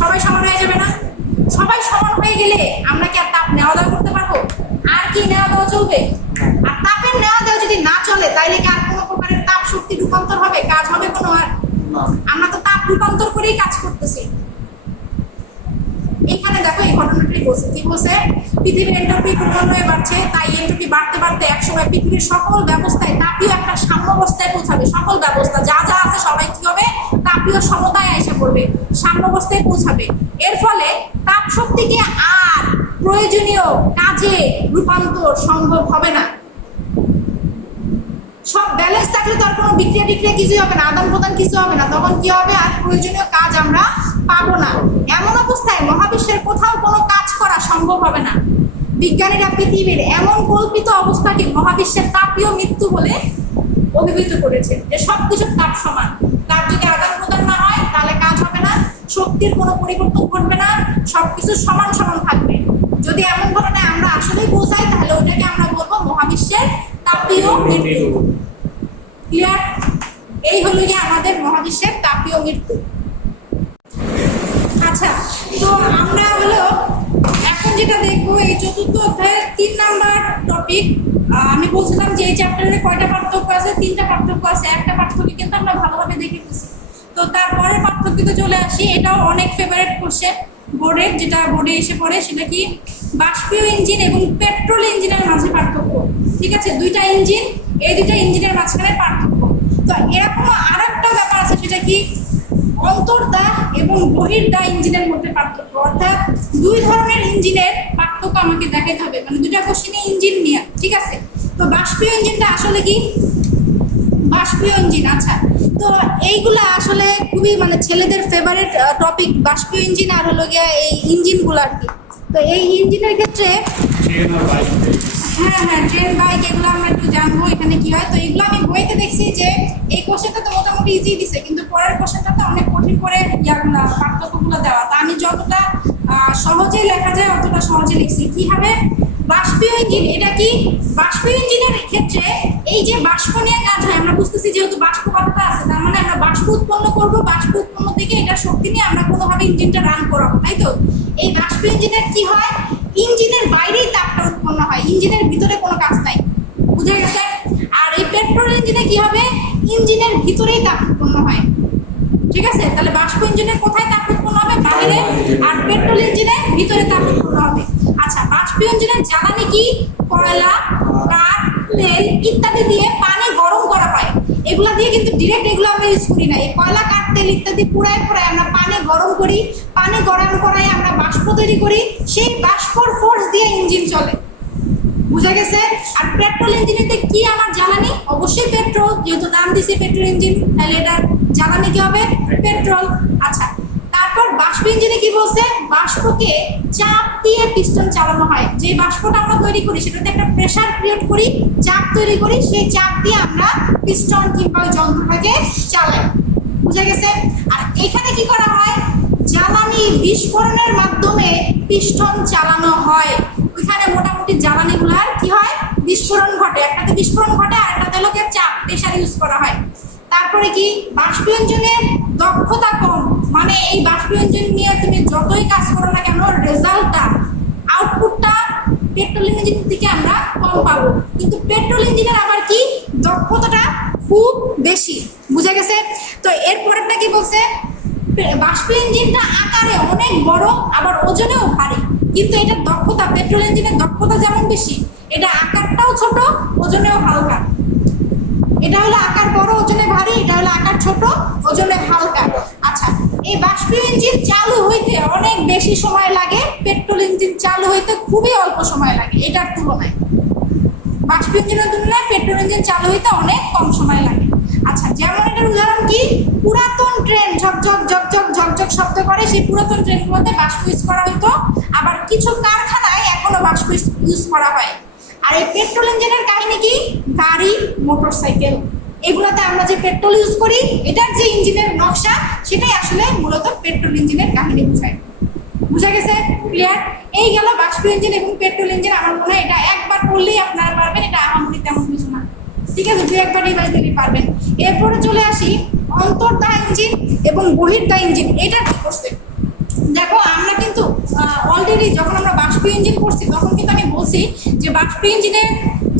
সবাই সমান হয়ে যাবে না? সবাই সমান হয়ে গেলে আমরা কি আর তাপ নেওয়া দেওয়া করতে পারবো? আর কি নেওয়া দেওয়া চলবে? আর তাপের নেওয়া দেওয়া যদি না চলে, তাইলে কি আর কোনো প্রকারের তাপ শক্তি রূপান্তর হবে? কাজ হবে কোনো? আর আমরা তো তাপ রূপান্তর করেই কাজ করতেছি। এখানে দেখো এই ঘটনাটাই বলছে, কি বলছে, পৃথিবীর এন্ট্রপি ক্রমান্বয়ে বাড়ছে, তাই এন্ট্রপি বাড়তে বাড়তে একসময় পৃথিবীর সকল ব্যবস্থায় তাপীয় একটা সাম্যাবস্থায় পৌঁছাবে। সকল ব্যবস্থা যা যা আছে সবাই কি হবে, তাপীয় সমতায় এসে পড়বে, সাম্যাবস্থায় পৌঁছাবে। এর ফলে তাপ শক্তিকে আর প্রয়োজনীয় কাজে রূপান্তর সম্ভব হবে না। সব ব্যালেন্স থাকলে তো আর কোনো বিক্রিয়া টিক্রিয়া কিছু হবে না, আদান প্রদান কিছু হবে না, তখন কি হবে, আর প্রয়োজনীয় কাজ আমরা পাবো না। এমন অবস্থায় মহাবিশ্বের কোথাও কোনো কাজ করা সম্ভব হবে না। বিজ্ঞানীরা পৃথিবীর এমন কল্পিত অবস্থাকে মহাবিশ্বের তাপীয় মৃত্যু বলে অভিহিত করেছে, যে সবকিছুর তাপ সমান। তাপ যদি আদান প্রদান না হয় তাহলে কাজ হবে না, শক্তির কোনো পরিবর্তন ঘটবে না, সবকিছু সমান সমান থাকবে। যদি এমন ঘটনায় আমরা আসলেই পৌঁছাই তাহলে ওটাকে আমরা বলবো মহাবিশ্বের তাপীয় মৃত্যু। ক্লিয়ার? এই হলো যে আমাদের মহাবিশ্বের তাপীয় মৃত্যু। আচ্ছা, তো আমরা হলো এখন যেটা দেখবো এই চতুর্থ অধ্যায়ের 3 নাম্বার টপিক। আমি বলছিলাম যে এই চ্যাপ্টারে কয়টা পার্থক্য আছে, 3টা পার্থক্য আছে। একটা পার্থক্য কিন্তু আমরা ভালোভাবে দেখে ফেলছি। তো তারপরে পার্থক্যতে চলে আসি, এটাও অনেক ফেভারিট কোশ্চেন বোর্ডের, যেটা বোর্ডে এসে পড়ে, সেটা কি, বাষ্পীয় ইঞ্জিন এবং পেট্রোল ইঞ্জিনের মাঝে পার্থক্য। ঠিক আছে, দুইটা ইঞ্জিন, এই দুইটা ইঞ্জিনের মাঝখানে পার্থক্য। তো এরকম আর একটা ব্যাপার আছে, সেটা কি, অন্তর্দাহ এবং বহির্দাহ ইঞ্জিনের মধ্যে পার্থক্য। অর্থাৎ দুই ধরনের ইঞ্জিনের পার্থক্য আমাকে দেখাতে হবে, মানে দুইটা কোশ্চেনে ইঞ্জিন নিয়ে। ঠিক আছে, তো বাষ্পীয় ইঞ্জিনটা আসলে কি, বাষ্পীয় ইঞ্জিন। আচ্ছা, তো এইগুলা আসলে খুবই মানে ছেলেদের ফেভারিট টপিক, বাষ্পীয় ইঞ্জিন আর হলো গিয়ে এই ইঞ্জিনগুলো আর কি। তো এই ইঞ্জিনের ক্ষেত্রে হ্যাঁ ট্রেন বাইক এগুলো আমরা একটু জানবো এখানে কি হয়। তো এগুলো আমি বইতে দেখছি যে এই কোশ্চেনটা তো মোটামুটি ইজি দিছে, কিন্তু পরের কোশ্চেনটা তো অনেক কঠিন করে ইয়াগুলা পার্থক্যগুলো দেওয়া। তা আমি যতটা সহজেই লেখা যায় অতটা সহজে লিখছি। কি হবে, বাষ্পীয় ইঞ্জিন, এটা কি, বাষ্পীয় ইঞ্জিনের ক্ষেত্রে এই যে বাষ্প নিয়ে কাজ হয়, আমরা বুঝতেছি যেহেতু বাষ্প কথাটা আছে, তার মানে আমরা বাষ্প উৎপন্ন করবো, বাষ্প উৎপন্ন থেকে এটা শক্তি নিয়ে আমরা কোনোভাবে ইঞ্জিনটা রান করাবো, তাই তো। এই বাষ্প ইঞ্জিনের কি হয়, ইঞ্জিনের বাইরেই তাপটা উৎপন্ন হয়, ইঞ্জিনের ভিতরে কোনো কাজ নাই। বুঝে গেছে? আর এই পেট্রোল ইঞ্জিনে কি হবে, ইঞ্জিনের ভিতরেই তাপ উৎপন্ন হয়। ঠিক আছে, তাহলে বাষ্প ইঞ্জিনের কোথায় তাপ উৎপন্ন হবে, বাইরে, আর পেট্রোল ইঞ্জিনের ভিতরে তাপ উৎপন্ন হবে। আচ্ছা, বাষ্পীয় ইঞ্জিনের জ্বালানি কি, কয়লা, কাঠ, তেল ইত্যাদি দিয়ে পানি গরম করা হয়। এগুলা দিয়ে কিন্তু ডিরেক্ট এগুলো আমরা ইউজ করি না। এই কয়লা, কাঠ, তেল ইত্যাদি পুরায় আমরা পানি গরম করি, পানি গরম করায় আমরা বাষ্প তৈরি করি, সেই বাষ্পর ফোর্স দিয়ে ইঞ্জিন চলে। বুঝা গেছে? আর পেট্রোল ইঞ্জিনেতে কি আমার জ্বালানি, অবশ্যই পেট্রোল, যেহেতু নাম দিছে পেট্রোল ইঞ্জিন, তাহলে এটা জ্বালানি কি হবে, পেট্রোল। আচ্ছা, তারপর বাষ্প ইঞ্জিনে কি বলছে, বাষ্পকে চাপ দিয়ে পিস্টন চালানো হয়। যে বাষ্পটা আমরা তৈরি করি সেটাতে একটা প্রেসার ক্রিয়েট করি, চাপ তৈরি করি, সেই চাপ দিয়ে আমরা পিস্টন কিংবা যন্ত্রটাকে চালাই। বুঝা গেছে? আর এখানে কি করা হয়, জ্বালানি বিস্ফোরণের মাধ্যমে পিস্টন চালানো হয়। ওইখানে মোটামুটি জ্বালানিগুলার কি হয়, বিস্ফোরণ ঘটে, একটাতে বিস্ফোরণ ঘটে আর একটাতে লোকের চাপ প্রেসার ইউজ করা হয়। তারপরে কি, বাষ্পীয় ইঞ্জিনের দক্ষতা কম, মানে এই বাষ্পীয় ইঞ্জিন নিয়ে তুমি যতই কাজ করো না কেন, রেজাল্টটা, আউটপুটটা পেট্রোল ইঞ্জিন থেকে আমরা কম পাবো। কিন্তু পেট্রোল ইঞ্জিনের আবার কি, দক্ষতাটা খুব বেশি। বুঝা গেছে? তো এরপরেরটা কি বলছে, বাষ্পীয় ইঞ্জিনটা আকারে অনেক বড়, আবার ওজনেও ভারী, কিন্তু এটার দক্ষতা, পেট্রোল ইঞ্জিনের দক্ষতা যেমন বেশি, এটা আকারটাও ছোট, ওজনেও হালকা। এটা হলো আকার বড়, ওজনে ভারী, এটা হলো আকার ছোট, ওজনে হালকা। আচ্ছা, এই বাষ্পীয় ইঞ্জিন চালু হইতে অনেক বেশি সময় লাগে, পেট্রোল ইঞ্জিন চালু হইতে খুবই অল্প সময় লাগে এটার তুলনায়। বাষ্পীয় ইঞ্জিনের তুলনায় পেট্রোল ইঞ্জিন চালু হইতে অনেক কম সময় লাগে। আচ্ছা, যেমন এটার উদাহরণ কি, পুরাতন ট্রেন ঝকঝক ঝকঝক ঝকঝক শব্দ করে, সেই পুরাতন ট্রেনগুলোতে বাষ্প ইউজ করা হইতো। আবার কিছু কারখানায় এখনো বাষ্প ইউজ করা হয়। আর এই পেট্রোল ইঞ্জিনের কাহিনী কি, গাড়ি, মোটরসাইকেল, এগুলোতে আমরা যে পেট্রোল ইউজ করি, এটার যে ইঞ্জিনের নকশা, সেটাই আসলে মূলত পেট্রোল ইঞ্জিনের কাহিনী বোঝায়। বুঝা গেছে? ক্লিয়ার? এই গেল বাষ্পীয় ইঞ্জিন এবং পেট্রোল ইঞ্জিন। আমার মনে হয় এটা একবার পড়লেই আপনারা পারবেন, এটা আহামরি তেমন কিছু না। ঠিক আছে, দু একবার রিভাইজ দিলে পারবেন। এরপরে চলে আসি অন্তর্দাহ ইঞ্জিন এবং বহির্দাহ ইঞ্জিন। এটা কি করছে দেখো, আমরা কিন্তু অলরেডি যখন আমরা বাষ্পীয় ইঞ্জিন করছি তখন কিন্তু আমি বলছি যে বাষ্পীয় ইঞ্জিনের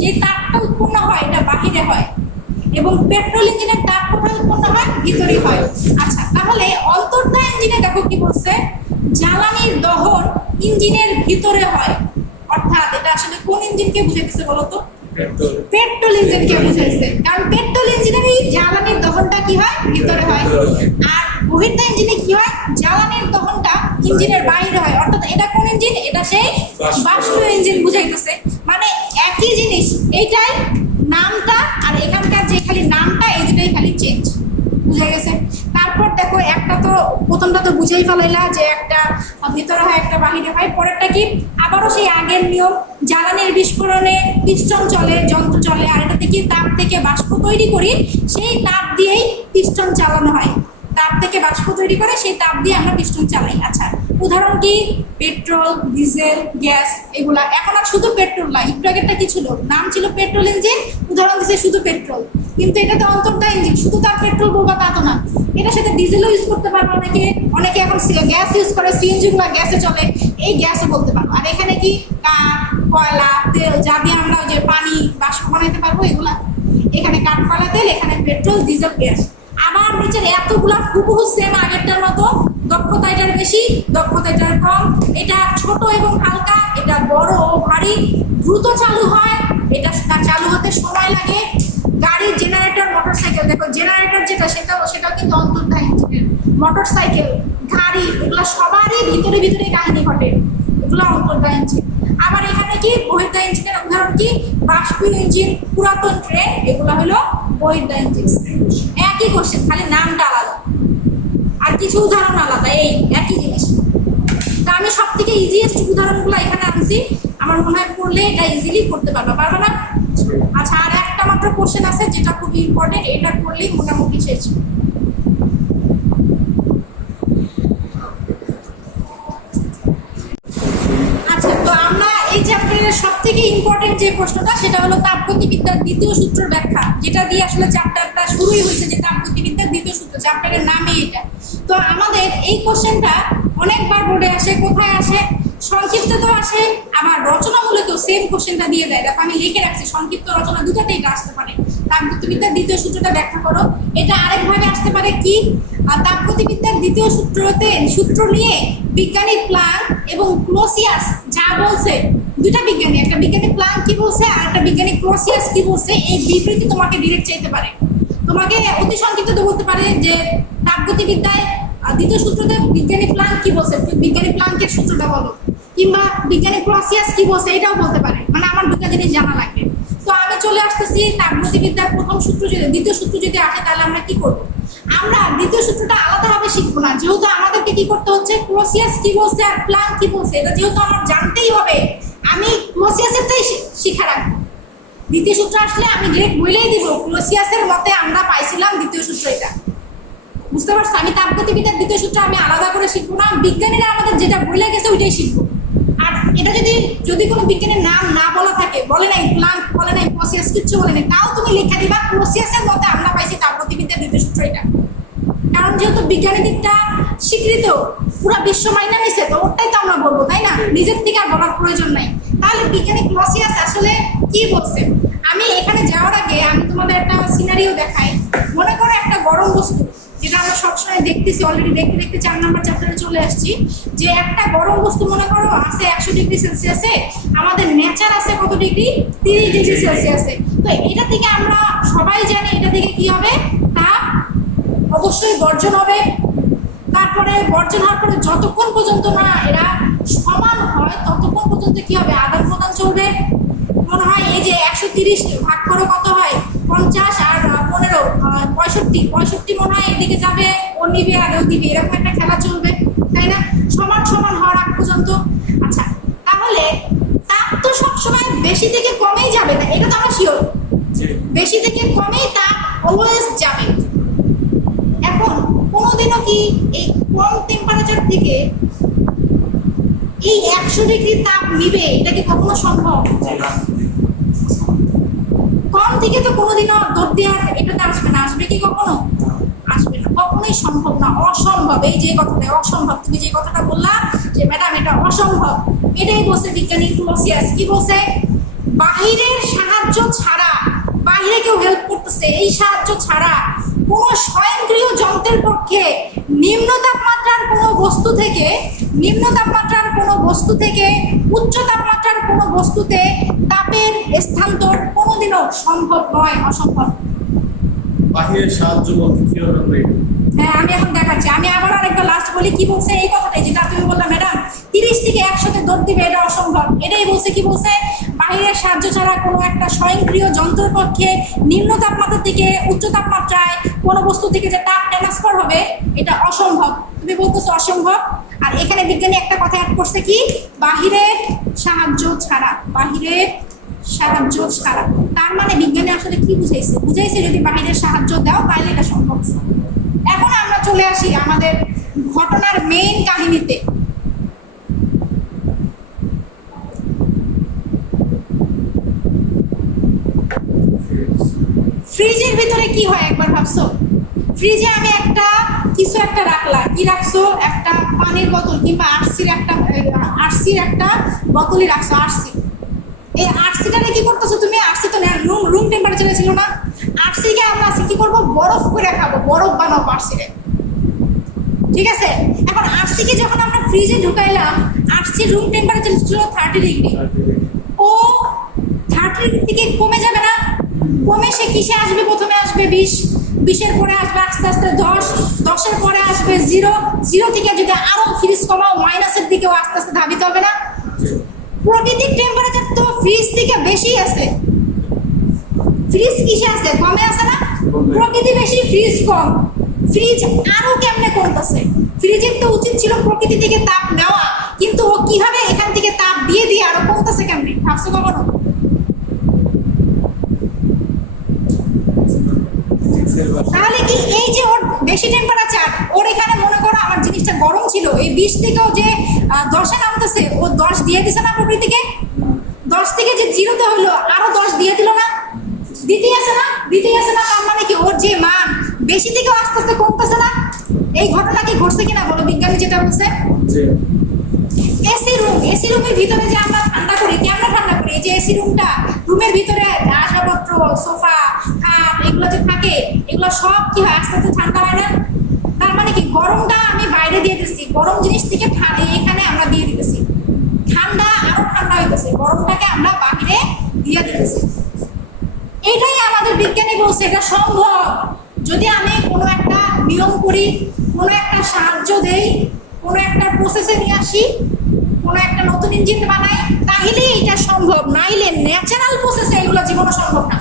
যে তাপটা উৎপন্ন হয় এটা বাহিরে হয়, এবং পেট্রোল ইঞ্জিনের তাপ কোথায় উৎপন্ন হয়, ভিতরে হয়। আচ্ছা, তাহলে অন্তর্দাহ ইঞ্জিনে দেখো কি বলছে, জ্বালানির দহন ইঞ্জিনের ভিতরে হয়, অর্থাৎ এটা আসলে কোন ইঞ্জিনকে বুঝাইতেছে বলতো? পেট্রোল ইঞ্জিনকে বুঝাইছে, কারণ পেট্রোল ইঞ্জিনের এই জ্বালানির দহনটা কি হয়? ভিতরে হয়। আর বহির্দা ইঞ্জিনে কি হয়? জ্বালানির দহনটা ইঞ্জিনের বাইরে হয়, অর্থাৎ এটা কোন ইঞ্জিন? এটা সেই বাষ্পীয় ইঞ্জিন বুঝাইতেছে। মানে একই জিনিস, এইটাই নামটা আর এখানকার যে খালি নামটা, এই দুটাই খালি চেঞ্জ। বুঝা গেছে? তারপর দেখো, একটা তো প্রথমটা তো বুঝেই ফেলাইলা যে একটা ভিতরে হয় একটা বাহিরে হয়। পরেরটা কি? আবারও সেই আগের নিয়ম, জ্বালানির বিস্ফোরণে পিস্টন চলে, যন্ত্র চলে, আর এটা থেকে তাপ থেকে বাষ্প তৈরি করি, সেই তাপ দিয়েই পিস্টন চালানো হয়। তাপ থেকে বাষ্প তৈরি করে সেই তাপ দিয়ে আমরা পিস্টন চালাই। আচ্ছা, উদাহরণ কি? পেট্রোল, ডিজেল, গ্যাস, এগুলা। এখন আর শুধু পেট্রোল না, একটু আগেরটা কি ছিল? নাম ছিল পেট্রোল ইঞ্জিন, উদাহরণ দিচ্ছে শুধু পেট্রোল, কিন্তু এটা তো অন্তর্দা ইঞ্জিন, শুধু তার পেট্রোল বলবা তা তো না। এটার সাথে ডিজেলও ইউজ করতে পারবো, অনেকে এখন গ্যাস ইউজ করে, সিএনজি গুলা গ্যাসে চলে, এই গ্যাসও বলতে পারবো। আর এখানে কি? কাঠ, কয়লা, তেল, যা দিয়ে আমরা যে পানি বাষ্প বানাইতে পারবো, এগুলা। এখানে কাঠ, কয়লা, তেল, এখানে পেট্রোল, ডিজেল, গ্যাস। আবার নিচের এতগুলা হুবহু সেম আগেরটার মতো, দক্ষতা এটার বেশি, দক্ষতা এটার কম, এটা ছোট এবং হালকা, এটা বড় ও ভারী, দ্রুত চালু হয়, এটা চালু হতে সময় লাগে। গাড়ি, জেনারেটর, মোটরসাইকেল, দেখো জেনারেটর যেটা সেটাও কিন্তু অন্তর্দা ইঞ্জিনের। মোটরসাইকেল, গাড়ি, এগুলো সবারই ভিতরে ভিতরে কাহিনী ঘটে, এগুলো অন্তর্দা ইঞ্জিন। আবার এখানে কি? বহির্দা ইঞ্জিনের উদাহরণ কি? বাষ্পীয় ইঞ্জিন, পুরাতন ট্রেন, এগুলো হলো বহির্দা ইঞ্জিন। একই কোশ্চেন, খালি নামটা আলাদা আর কিছু উদাহরণ আলাদা, এই একই জিনিস। তা আমি সব থেকে ইজিয়েস্ট উদাহরণগুলো এখানে আনছি, আমার মনে হয় পড়লে এটা ইজিলি করতে পারবে না? আচ্ছা, আর একটা মাত্র কোশ্চেন আছে যেটা খুব ইম্পর্টেন্ট, এটা করলেই মোটামুটি শেষ। আচ্ছা, তো আমরা এই চ্যাপ্টারের সব থেকে ইম্পর্টেন্ট যে প্রশ্নটা, সেটা হলো তাপগতিবিদ্যার দ্বিতীয় সূত্র ব্যাখ্যা, যেটা দিয়ে আসলে চ্যাপ্টারটা শুরুই হয়েছে, যে তাপগতিবিদ্যার দ্বিতীয় সূত্র, চ্যাপ্টারের নামই এটা। তো আমাদের এই কোশ্চেনটা অনেকবার বোর্ডে আসে। কোথায় আসে? সংক্ষিপ্ত তো আসে, আবার রচনামূলকেও সেম কোশ্চেনটা দিয়ে দেয়। দেখো আমি লিখে রাখছি, সংক্ষিপ্ত রচনা দুটোতেই এটা আসতে পারে। তাপগতিবিদ্যার দ্বিতীয় সূত্রটা ব্যাখ্যা করো। এটা আরেকভাবে আসতে পারে কি? তাপগতিবিদ্যার দ্বিতীয় সূত্র নিয়ে বিজ্ঞানী প্লাঙ্ক এবং ক্লোসিয়াস যা বলছে, দুটা বিজ্ঞানী, একটা বিজ্ঞানী প্লাঙ্ক কি বলছে আর একটা বিজ্ঞানী ক্লোসিয়াস কি বলছে, এই বিবৃতি তোমাকে ডিরেক্ট চাইতে পারে। তোমাকে অতি সংক্ষিপ্ত বলতে পারে যে তাপগতিবিদ্যায় দ্বিতীয় সূত্রতে বিজ্ঞানী প্লাঙ্ক কি বলছে, বিজ্ঞানী প্লাঙ্কের সূত্রটা বলো, কিংবা বিজ্ঞানী ক্লোসিয়াস কি বলছে, এটাও বলতে পারে। মানে আমার দুটা জিনিস জানা লাগবে। তো আমি চলে আসতেছি, তাপগতিবিদ্যার প্রথম সূত্র যদি, দ্বিতীয় সূত্র যদি আসে, তাহলে আমরা কি করবো? আমরা দ্বিতীয় সূত্রটা আলাদাভাবে শিখবো না, যেহেতু আমাদেরকে কি করতে হচ্ছে, ক্লোসিয়াস কি বলছে আর প্লাঙ্ক কি বলছে, এটা যেহেতু আমার জানতেই হবে, আমি ক্লোসিয়াসেরটাই শিখা রাখবো। দ্বিতীয় সূত্র আসলে আমি ডিরেক্ট বলেই দিব, ক্লোসিয়াসের মতে আমরা পাইছিলাম দ্বিতীয় সূত্র এটা। বুঝতে পারছো? আমি তাপগতিবিদ্যার দ্বিতীয় সূত্র আমি আলাদা করে শিখবো না, বিজ্ঞানীরা আমাদের যেটা বলে গেছে ওইটাই শিখবো। আর এটা যদি কোনো বিজ্ঞানীর নাম না বলা থাকে, বলে নাই প্লাঙ্ক, বলে নাই ক্লোসিয়াস, কিচ্ছু বলে নাই, তাও তুমি লিখে দিবা ক্লোসিয়াসের মতে আমরা পাইছি তাপগতিবিদ্যার দ্বিতীয় সূত্র এটা। কারণ যেহেতু বিজ্ঞানী দিকটা স্বীকৃত, পুরো বিশ্ব মাইনা নিছে, তো ওটাই তো আমরা বলবো, তাই না? নিজের থেকে আর বলার প্রয়োজন নাই। তাহলে বিজ্ঞানী ক্লোসিয়াস আসলে কি বলছে? আমি এখানে যাওয়ার আগে আমি তোমাদের একটা সিনারিও দেখাই। মনে করো একটা গরম বস্তু, যেটা আমরা সবসময় দেখতেছি, অলরেডি দেখতে দেখতে 4 নম্বর চ্যাপ্টারে চলে আসছি, যে একটা গরম বস্তু মনে করো আছে 100 ডিগ্রি সেলসিয়াসে, আমাদের নেচার আছে কত ডিগ্রি? 30 ডিগ্রি সেলসিয়াসে। তো এটা থেকে আমরা সবাই জানি এটা থেকে কি হবে? তাপ অবশ্যই বর্জন হবে। তারপরে বর্জন হওয়ার পরে যতক্ষণ পর্যন্ত না এরা সমান হয়, ততক্ষণ পর্যন্ত কি হবে? আদান প্রদান চলবে। মনে হয় এই যে 130 ভাগ করো কত হয়? 50 আর 15 65 মনে হয় এদিকে যাবে, ও নিবে আর ও দিবে, এরকম একটা খেলা চলবে, তাই না? সমান সমান হওয়ার আগ পর্যন্ত। আচ্ছা, তাহলে তাপ তো সবসময় বেশি থেকে কমেই যাবে না, এটা তো আমরা শিওর। বেশি থেকে কমেই তাপ অলওয়েজ যাবে। এখন কোনোদিনও কি এই কম টেম্পারেচার থেকে এই 100 ডিগ্রি তাপ নিবে, এটা কি কখনো সম্ভব? কম থেকে তো কোনোদিনও দৌড় দেওয়ার এটাতে আসবে না। আসবে কি কখনো? আসবে না, কখনোই সম্ভব না, অসম্ভব। এই যে কথাটা অসম্ভব, তুমি যে কথাটা বললা যে ম্যাডাম এটা অসম্ভব, এটাই বলছে বিজ্ঞানী ক্লোসিয়াস। কি বলছে? বাহিরের সাহায্য ছাড়া, বাহিরে কেউ হেল্প করতেছে, এই সাহায্য ছাড়া কোনো স্বয়ংক্রিয় যন্ত্রের পক্ষে নিম্ন তাপমাত্রার কোনো বস্তু থেকে নিম্ন তাপমাত্রার কোনো বস্তু থেকে উচ্চ তাপমাত্রার কোনো বস্তুতে তাপের স্থানান্তর কোনোদিনও সম্ভব নয়, অসম্ভব। বাহিরের সাহায্য বলতে কি হলো? হ্যাঁ, আমি এখন দেখাচ্ছি। আমি আবার আরেকটা লাস্ট বলি, কি বলছে এই কথাটাই যেটা তুমি বললাম ম্যাডাম, 30 থেকে 100-তে দৌড় দিবে, এটা অসম্ভব। এটাই বলছে। কি বলছে? বাহিরের সাহায্য ছাড়া কোনো একটা স্বয়ংক্রিয় যন্ত্রের পক্ষে নিম্ন তাপমাত্রা থেকে উচ্চ তাপমাত্রায় কোনো বস্তু থেকে যে তাপ ট্রান্সফার হবে এটা অসম্ভব। তুমি বলতেছো অসম্ভব, আর এখানে বিজ্ঞানী একটা কথা অ্যাড করছে, কি? বাহিরের সাহায্য ছাড়া, বাহিরের সাহায্য ছাড়া। তার মানে বিজ্ঞানী আসলে কি বুঝাইছে? বুঝাইছে যদি বাহিরের সাহায্য দাও তাহলে এটা সম্ভব। এখন আমরা চলে আসি আমাদের ঘটনার মেইন কাহিনীতে। ফ্রিজের ভিতরে কি হয় একবার ভাবছো? ফ্রিজে আমি একটা কিছু একটা রাখলাম, কি রাখছো? একটা পানির বোতল কিংবা আরসির একটা বোতলই রাখছো, আরসি। এই আরসিটারে কি করতেছো তুমি? আরসি তো রুম টেম্পারেচারে ছিল না। আরসিকে আমরা কি করবো? বরফ করে খাবো, বরফ বানাবো আরসিরে, ঠিক আছে? এখন আরসিকে যখন আমরা ফ্রিজে ঢুকাইলাম, আরসির রুম টেম্পারেচার ছিল 30 ডিগ্রি। ও 30 ডিগ্রি থেকে কমে যাবে না? কমে সে কিসে আসবে? প্রথমে আসবে 20, 20-এর পরে আসবে আস্তে আস্তে 10, 10-এর পরে আসবে 0, 0 থেকে যদি আরো ফ্রিজ কমাও মাইনাসের দিকেও আস্তে আস্তে ধাবিত হবে না? প্রকৃতির টেম্পারেচার তো ফ্রিজ থেকে বেশি আছে। ফ্রিজ কিসে আছে? কমে আছে না? প্রকৃতি বেশি, ফ্রিজ কম। ফ্রিজ আরো কেমনে কমতেছে? ফ্রিজের তো উচিত ছিল প্রকৃতি থেকে তাপ নেওয়া, কিন্তু ও কিভাবে এখান থেকে তাপ দিয়ে দিয়ে আরো কমতেছে কেমনে? ভাবছো কখনো? তাহলে কি এই যে ওর বেশি টেম্পারেচার, ওর এখানে মনে করো আমার জিনিসটা গরম ছিল, এই 20 থেকেও যে 10-এ নামতেছে, ও 10 দিয়ে দিছে না প্রকৃতিকে? 10 থেকে যে 0-তে হলো আরো 10 দিয়ে দিল না? দিতেই আছে না? দিতেই আছে না? তার মানে কি ওর যে মান বেশি থেকেও আস্তে আস্তে কমতেছে না? এই ঘটনা কি ঘটছে কিনা বলো? বিজ্ঞানী যেটা বলছে। এসি রুমের ভিতরে যে আমরা ঠান্ডা করি, কেমন ঠান্ডা করি? এই যে এসি রুমের ভিতরে আসবাবপত্র, সোফা, খাট, এগুলো যে থাকে, এগুলো সব কি হয়? আস্তে আস্তে ঠান্ডা হয় না? তার মানে কি গরমটা আমি বাইরে দিয়ে দিচ্ছি, গরম জিনিস থেকে এখানে আমরা দিয়ে দিতেছি, ঠান্ডা আরো ঠান্ডা হইতেছে, গরমটাকে আমরা বাইরে দিয়ে দিতেছি। এটাই আমাদের বিজ্ঞানী বলছে এটা সম্ভব। যদি আমি কোনো একটা নিয়ম করি, কোনো একটা সাহায্য দেই, কোনো একটা প্রসেসে নিয়ে আসি, কোনো একটা নতুন ইঞ্জিন বানাই, তাহলেই এটা সম্ভব। নাইলে ন্যাচারাল প্রসেসে এগুলো জীবনও সম্ভব না।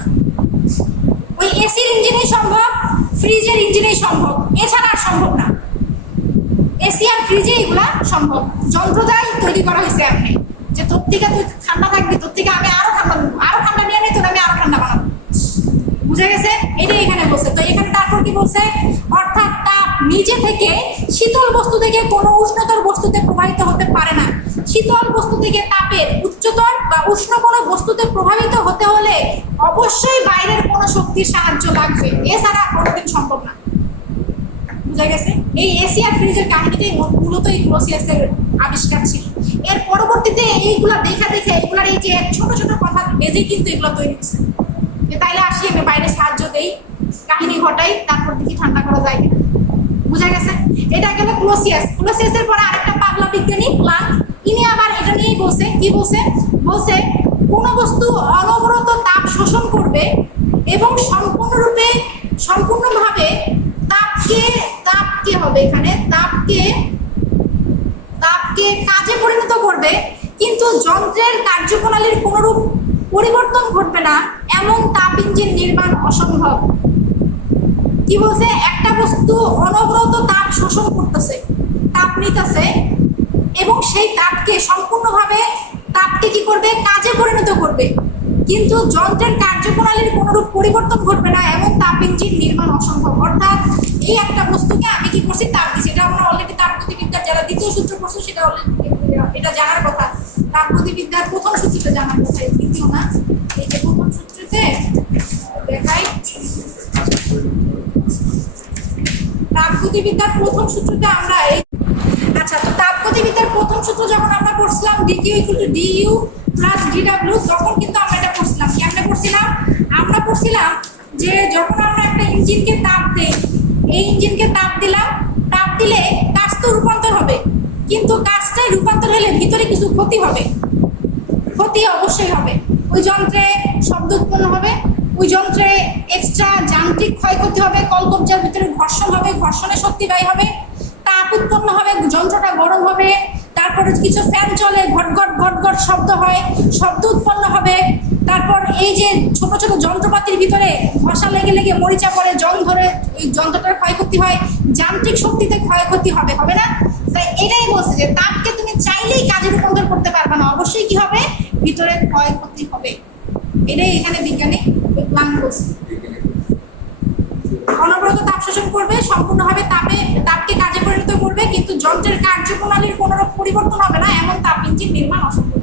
ওই এসির ইঞ্জিনেই সম্ভব, ফ্রিজের ইঞ্জিনেই সম্ভব, এছাড়া আর সম্ভব না। এসি আর ফ্রিজে এগুলা সম্ভব। যন্ত্রটাই তৈরি করা হয়েছে আপনি, যে তোর থেকে তুই ঠান্ডা থাকবি, তোর থেকে আমি আরো ঠান্ডা নেবো, আরো ঠান্ডা নিয়ে নেই, তোর আমি আরো ঠান্ডা বানাবো। বুঝে গেছে? এটাই এখানে বলছে। তো এখানে তারপর কি বলছে? অর্থাৎ তাপ নিজে থেকে শীতল বস্তু থেকে কোনো উষ্ণতর বস্তুতে প্রবাহিত হতে পারে না। শীতল বস্তু থেকে তাপের উচ্চতর বা উষ্ণ কোনো বস্তুতে প্রভাবিত হতে হলে অবশ্যই বাইরের কোনো শক্তির সাহায্য লাগবে, এছাড়া কোনোদিন সম্ভব না। বুঝা গেছে? এই এসি আর ফ্রিজের কাহিনীটাই মূলত এই ক্লোসিয়াসের আবিষ্কার ছিল। এর পরবর্তীতে এইগুলা দেখা দেখে এগুলার এই যে ছোট ছোট কথা বেজে কিন্তু এগুলো তৈরি হচ্ছে। তাইলে আসি আমি বাইরে সাহায্য দেই, কাহিনী ঘটাই, তারপর দেখি ঠান্ডা করা যায় কিনা। বুঝা গেছে? এটা গেল ক্লোসিয়াস। ক্লোসিয়াসের পরে আরেকটা পাগলা বিজ্ঞানী প্লাঙ্ক, ইনি আবার এটা নিয়েই বলছে। কি বলছে? বলছে কোনো বস্তু অনবরত তাপ শোষণ করবে এবং সম্পূর্ণভাবে তাপকে হবে এখানে তাপকে কাজে পরিণত করবে, কিন্তু যন্ত্রের কার্যপ্রণালীর কোনরূপ পরিবর্তন ঘটবে না, এমন তাপ ইঞ্জিন নির্মাণ অসম্ভব। কি বলছে? একটা বস্তু অনবরত তাপ শোষণ করতেছে, তাপ নিতেছে, এবং সেই তাপকে সম্পূর্ণভাবে কি করবে? কাজে পরিণত করবে, কিন্তু যন্ত্রের কার্যপ্রণালীর কোনরূপ পরিবর্তন ঘটবে না, এমন তাপ ইঞ্জিন নির্মাণ অসম্ভব। অর্থাৎ এই একটা বস্তুকে আমি কি করছি? তাপ দিচ্ছি। এটা আমরা অলরেডি তাপগতিবিদ্যার যারা দ্বিতীয় সূত্র পড়ছে সেটা এটা জানার কথা। তাপগতিবিদ্যার প্রথম সূত্রটা জানার কথা, দ্বিতীয় না। এই যে প্রথম সূত্রতে দেখাই, তাপগতিবিদ্যার প্রথম সূত্রতে আমরা আচ্ছা, তো তাপগতিবিদ্যার প্রথম সূত্র যখন আমরা পড়ছিলাম dQ = du + dw, তখন কিন্তু আমরা এটা পড়ছিলাম। কেমনে পড়ছিলাম? আমরা পড়ছিলাম যে যখন আমরা একটা ইঞ্জিনকে তাপ দেই, এই ইঞ্জিনকে তাপ দিলাম, তাপ দিলে কাজ তো রূপান্তর হবে, কিন্তু কাজ রূপান্তর হলে ভিতরে কিছু ক্ষতি হবে, ক্ষতি অবশ্যই হবে। ওই যন্ত্রে শব্দ উৎপন্ন হবে, ওই যন্ত্রে এক্সট্রা যান্ত্রিক ক্ষয়ক্ষতি হবে, কলকবজার ভিতরে ঘর্ষণ হবে, ঘর্ষণের শক্তি ব্যয় হবে, তাপ উৎপন্ন হবে, যন্ত্রটা গরম হবে, তারপরে কিছু ফ্যান চলে, ঘটঘট ঘটঘট শব্দ হয়, শব্দ উৎপন্ন হবে। তারপর এই যে ছোট ছোট যন্ত্রপাতির ভিতরে ঘষা লেগে লেগে মরিচা পড়ে, জং ধরে ওই যন্ত্রটার ক্ষয়ক্ষতি হয়, যান্ত্রিক শক্তিতে ক্ষয়ক্ষতি হবে, হবে না? তাই এটাই বলছে যে তাপকে তুমি চাইলেই কাজে রূপান্তর করতে পারবে না, অবশ্যই কি হবে, ভিতরে ক্ষয়ক্ষতি হবে। এটাই এখানে বিজ্ঞানী প্ল্যাঙ্ক বলছে। অনবরত তাপ শোষণ করবে, সম্পূর্ণভাবে তাপকে কাজে পরিণত করবে, কিন্তু যন্ত্রের কার্যপ্রণালীর কোনো পরিবর্তন হবে না, এমন তাপ ইঞ্জিন নির্মাণ অসম্ভব।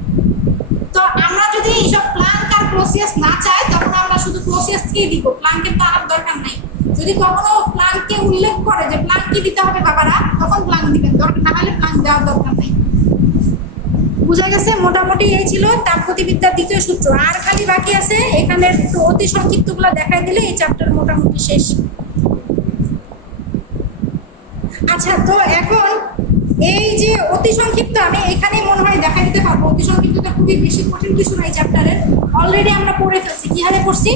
তো আমরা যদি এইসব প্ল্যাঙ্ক আর ক্লোসিয়াস না চাই, তখন আমরা শুধু ক্লোসিয়াসকেই দিব, প্ল্যাঙ্কের তো আর দরকার নাই। যদি কখনো প্ল্যাঙ্ককে উল্লেখ করে যে প্ল্যাঙ্ক কি দিতে হবে বাবারা, তখন প্ল্যাঙ্ক দিবেন, দরকার না হলে প্ল্যাঙ্ক দেওয়ার দরকার নাই। বুঝা গেছে? মোটামুটি এই ছিল তাপগতিবিদ্যার দ্বিতীয় সূত্র। আর খালি বাকি আছে এখানে অতি সংক্ষিপ্তগুলো দেখাই দিলে এই চ্যাপ্টার মোটামুটি শেষ। আচ্ছা, তো এখন এই যে অতি সংক্ষিপ্ত আমি এখানেই মনে হয় দেখা দিতে পারবো। অতি সংক্ষিপ্তটা খুবই বেশি কঠিন কিছু নাই চ্যাপ্টারের, অলরেডি আমরা পড়ে ফেলছি। কি হারে পড়ছি?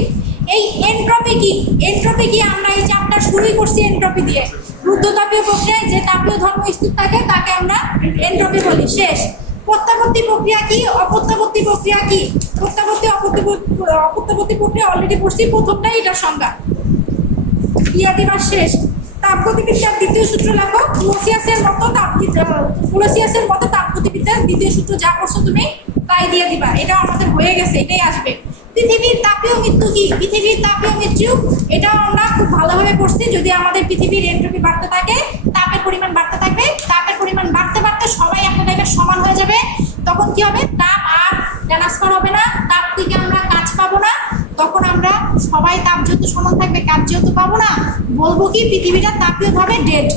এই এনট্রপি কি, এনট্রপি কি আমরা এই চ্যাপ্টার শুরুই করছি এনট্রপি দিয়ে। রুদ্ধতাপীয় প্রক্রিয়ায় যে তাপীয় ধর্ম স্থির থাকে তাকে আমরা এনট্রপি বলি। শেষ। প্রত্যাবর্তী প্রক্রিয়া কি, অপ্রত্যাবর্তী প্রক্রিয়া কি? প্রত্যাবর্তী অপ্রত্যাবর্তী প্রক্রিয়া অলরেডি পড়ছি, প্রথমটাই এটার সংজ্ঞা। ক্রিয়া দিবস শেষ। তাপগতিবিদ্যার দ্বিতীয় সূত্র লেখো। ক্লোসিয়াসের মতো তাপগতিবিদ্যার দ্বিতীয় সূত্র যা করছো তুমি তাই দিয়ে দিবা, এটা আমাদের হয়ে গেছে, এটাই আসবে। পৃথিবীর তাপীয় মৃত্যু কি? পৃথিবীর তাপীয় মৃত্যু এটাও আমরা খুব ভালোভাবে পড়ছি। যদি আমাদের পৃথিবীর এনট্রপি বাড়তে থাকে, তাপের পরিমাণ বাড়তে থাকবে, তাপের পরিমাণ বাড়তে বাড়তে সবাই একটা টাইপের সমান হয়ে যাবে, তখন কি হবে? তাপ আর ট্রান্সফার হবে না, তাপ থেকে আমরা কাজ পাবো না, তখন আমরা সবাই তাপ যেহেতু সমান থাকবে, কাজ যেহেতু পাবো না, বলবো কি পৃথিবীটা তাপীয় ভাবে ডেড,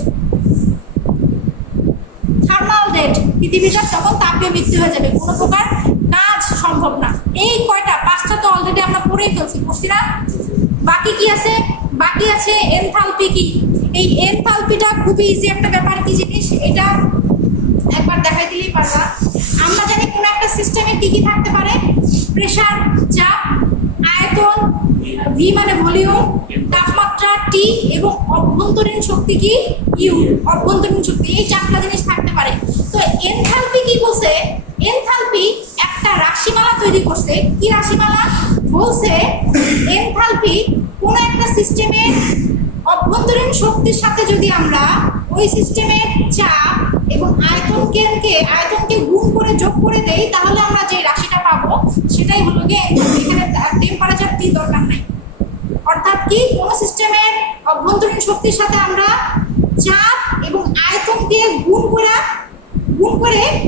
থার্মাল ডেড। পৃথিবীটা তখন তাপীয় মৃত্যু হয়ে যাবে, কোনো প্রকার কাজ সম্ভব না। এই কয়টা, পাঁচটা তো অলরেডি আমরা পড়েই ফেলছি, বুঝছি না? বাকি কি আছে? বাকি আছে এনথালপি কি। এই এনথালপিটা খুবই ইজি একটা ব্যাপার। কি জিনিস এটা একবার দেখাই দিলেই পারবা। আমরা জানি কোনো একটা সিস্টেমে কি কি থাকতে পারে, প্রেসার, চাপ, আয়তন, ভি মানে ভলিউম, তাপমাত্রা টি, এবং অভ্যন্তরীণ শক্তি কি, ইউ, অভ্যন্তরীণ শক্তি। এই চারটা জিনিস থাকতে পারে। তো এনথালপি কি বলছে? এনথালপি একটা রাশিমালা তৈরি করছে। কি রাশিমালা? বলছে এনথালপি কোন একটা সিস্টেমের অভ্যন্তরীণ শক্তির সাথে যদি আমরা ওই সিস্টেমের চাপ এবং আয়তনকে গুণ করে যোগ করে দেই, তাহলে আমরা যে রাশিটা পাবো সেটাই হলো গিয়ে এনথালপি। এখানে টেম্পারেচার টি দরকার নাই। অর্থাৎ কি, কোন সিস্টেমের অভ্যন্তরীণ শক্তির সাথে আমরা চাপ এবং আয়তনকে গুণ করে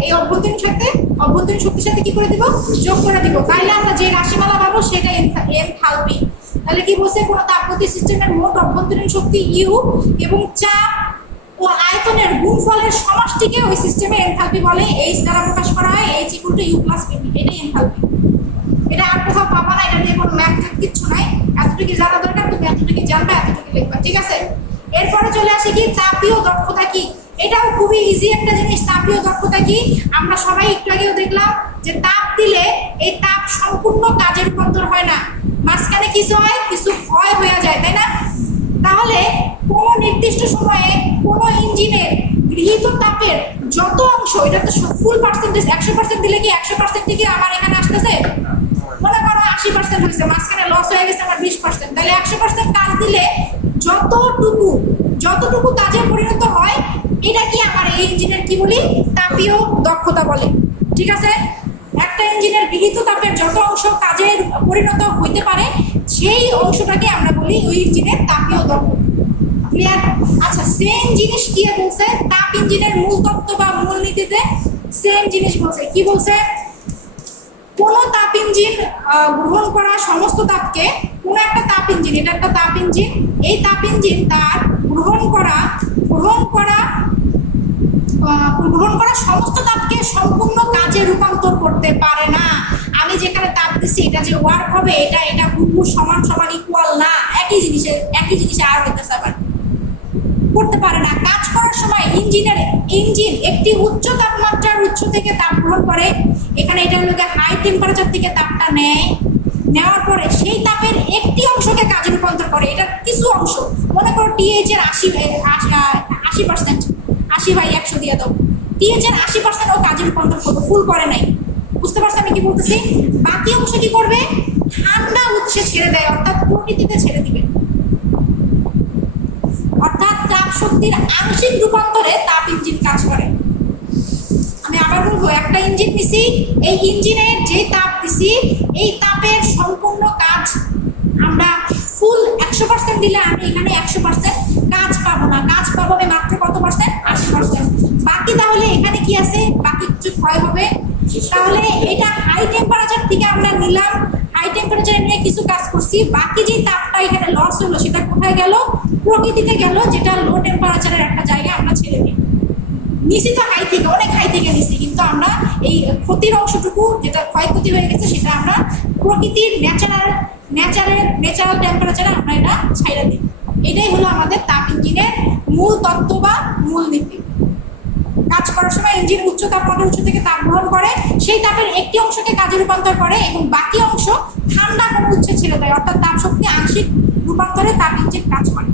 এই অভ্যন্তরীণ শক্তির সাথে কি করে দিব, যোগ করে দিব, তাইলে আমরা যে রাশিমালা পাবো সেটা এনথালপি। তাহলে কি বলছে, কোন তাপগতিক সিস্টেমের মোট অভ্যন্তরীণ শক্তি ইউ এবং চাপ ও আয়তনের গুণফলের সমষ্টিকে ওই সিস্টেমে এনথালপি বলে। এইচ দ্বারা প্রকাশ করা হয়, H equal to U plus V. এটাই এনথালপি। এটা আর কোথাও পাবা না, এটা নিয়ে কোনো ম্যাথ কিচ্ছু নাই। এতটুকু জানা দরকার, তুমি এতটুকু জানবে, এতটুকু লিখবা, ঠিক আছে? এরপরে চলে আসি কি, তাপীয় দক্ষতা কি। এটাও খুবই ইজি একটা জিনিস। তাপীয় দক্ষতা কি, আমরা সবাই একটু আগেও দেখলাম যে তাপ দিলে এই তাপ সম্পূর্ণ কাজে রূপান্তর হয় না, মাঝখানে কিছু হয়, কিছু ক্ষয় হয়ে যায়, তাই না? তাহলে কোনো নির্দিষ্ট সময়ে কোনো ইঞ্জিনের গৃহীত তাপের যত অংশ, এটা তো ফুল পার্সেন্টেজ, 100% দিলে কি 100% থেকে আমার এখানে আসতেছে? মনে করো 80% হয়েছে, মাঝখানে লস হয়ে গেছে আমার 20%, তাহলে 100% কাজ দিলে যতটুকু কাজে পরিণত হয়, এটা কি আমার এই ইঞ্জিনের কি বলি, তাপীয় দক্ষতা বলে। ঠিক আছে? একটা ইঞ্জিনের গৃহীত তাপের যত অংশ কাজে পরিণত হইতে পারে, সেই অংশটাকে আমরা বলি ওই ইঞ্জিনের তাপীয় দক্ষতা। ক্লিয়ার? আচ্ছা, সেম জিনিস কি বলছে তাপ ইঞ্জিনের মূল তত্ত্ব বা মূলনীতিতে? সেম জিনিস বলছে। কি বলছে? কোন তাপ ইঞ্জিন গ্রহণ করা সমস্ত তাপকে, কোন একটা তাপ ইঞ্জিন, এটা একটা তাপ ইঞ্জিন, এই তাপ ইঞ্জিন তার গ্রহণ করা সমস্ত তাপকে সম্পূর্ণ কাজে রূপান্তর করতে পারে না। আমি যেখানে তাপ দিচ্ছি এটা যে ওয়ার্ক হবে, এটা হুবহু সমান ইকুয়াল না, একই জিনিসে আর হইতেছে। আবার করতে পারে না। কাজ করার সময় ইঞ্জিন একটি উচ্চ তাপমাত্রার উৎস থেকে তাপ গ্রহণ করে, এখানে এটা হলো হাই টেম্পারেচার থেকে তাপটা নেওয়ার পরে সেই তাপের একটি অংশকে কাজে রূপান্তর করে। এটা কিছু অংশ, মনে করো টিএইচ এর 80%, 80/100 দিয়ে দাও, টিএইচ এর 80% ও কাজে রূপান্তর করবে, ফুল করে নাই। বুঝতে পারছো আমি কি বলতেছি? বাকি অংশ কি করবে? ঠান্ডা উৎসে ছেড়ে দেয়, অর্থাৎ প্রকৃতিতে ছেড়ে দিবে। অর্থাৎ তাপ শক্তির আংশিক রূপান্তরে তাপ ইঞ্জিন কাজ করে। আমি আবার বলবো, একটা ইঞ্জিন দিছি, এই ইঞ্জিনের যে তাপ দিছি এই তাপের সম্পূর্ণ কাজ আমরা ফুল 100% দিলে আমি এখানে 100% কাজ পাবো না, কাজ পাবো আমি মাত্র কত পার্সেন্ট? 80%। বাকি তাহলে এখানে কি আছে? বাকি কিছু ক্ষয় হবে। তাহলে এটা হাই টেম্পারেচার থেকে আমরা নিলাম, হাই টেম্পারেচারে নিয়ে কিছু কাজ করছি, বাকি যে তাপটা এখানে লস হলো সেটা কোথায় গেল? প্রকৃতিতে গেল, যেটা লো টেম্পারেচারের একটা জায়গায় আমরা ছেড়ে দিই। নিচে তো হাই থেকে, অনেক হাই থেকে নিছি, কিন্তু আমরা এই ক্ষতির অংশটুকু যেটা ক্ষয়ক্ষতি হয়ে গেছে সেটা আমরা প্রকৃতির ন্যাচারাল টেম্পারেচারে আমরা এটা ছাইড়া দিই। এটাই হলো আমাদের তাপ ইঞ্জিনের মূল তত্ত্ব বা মূল নীতি। কাজ করার সময় ইঞ্জিন উচ্চ তাপমাত্রার উৎস থেকে তাপ গ্রহণ করে, সেই তাপের একটি অংশকে কাজে রূপান্তর করে এবং বাকি অংশ ঠান্ডা কোনো উৎসে ছেড়ে দেয়, অর্থাৎ তাপ শক্তি আংশিক রূপান্তরে তাপ ইঞ্জিন কাজ করে।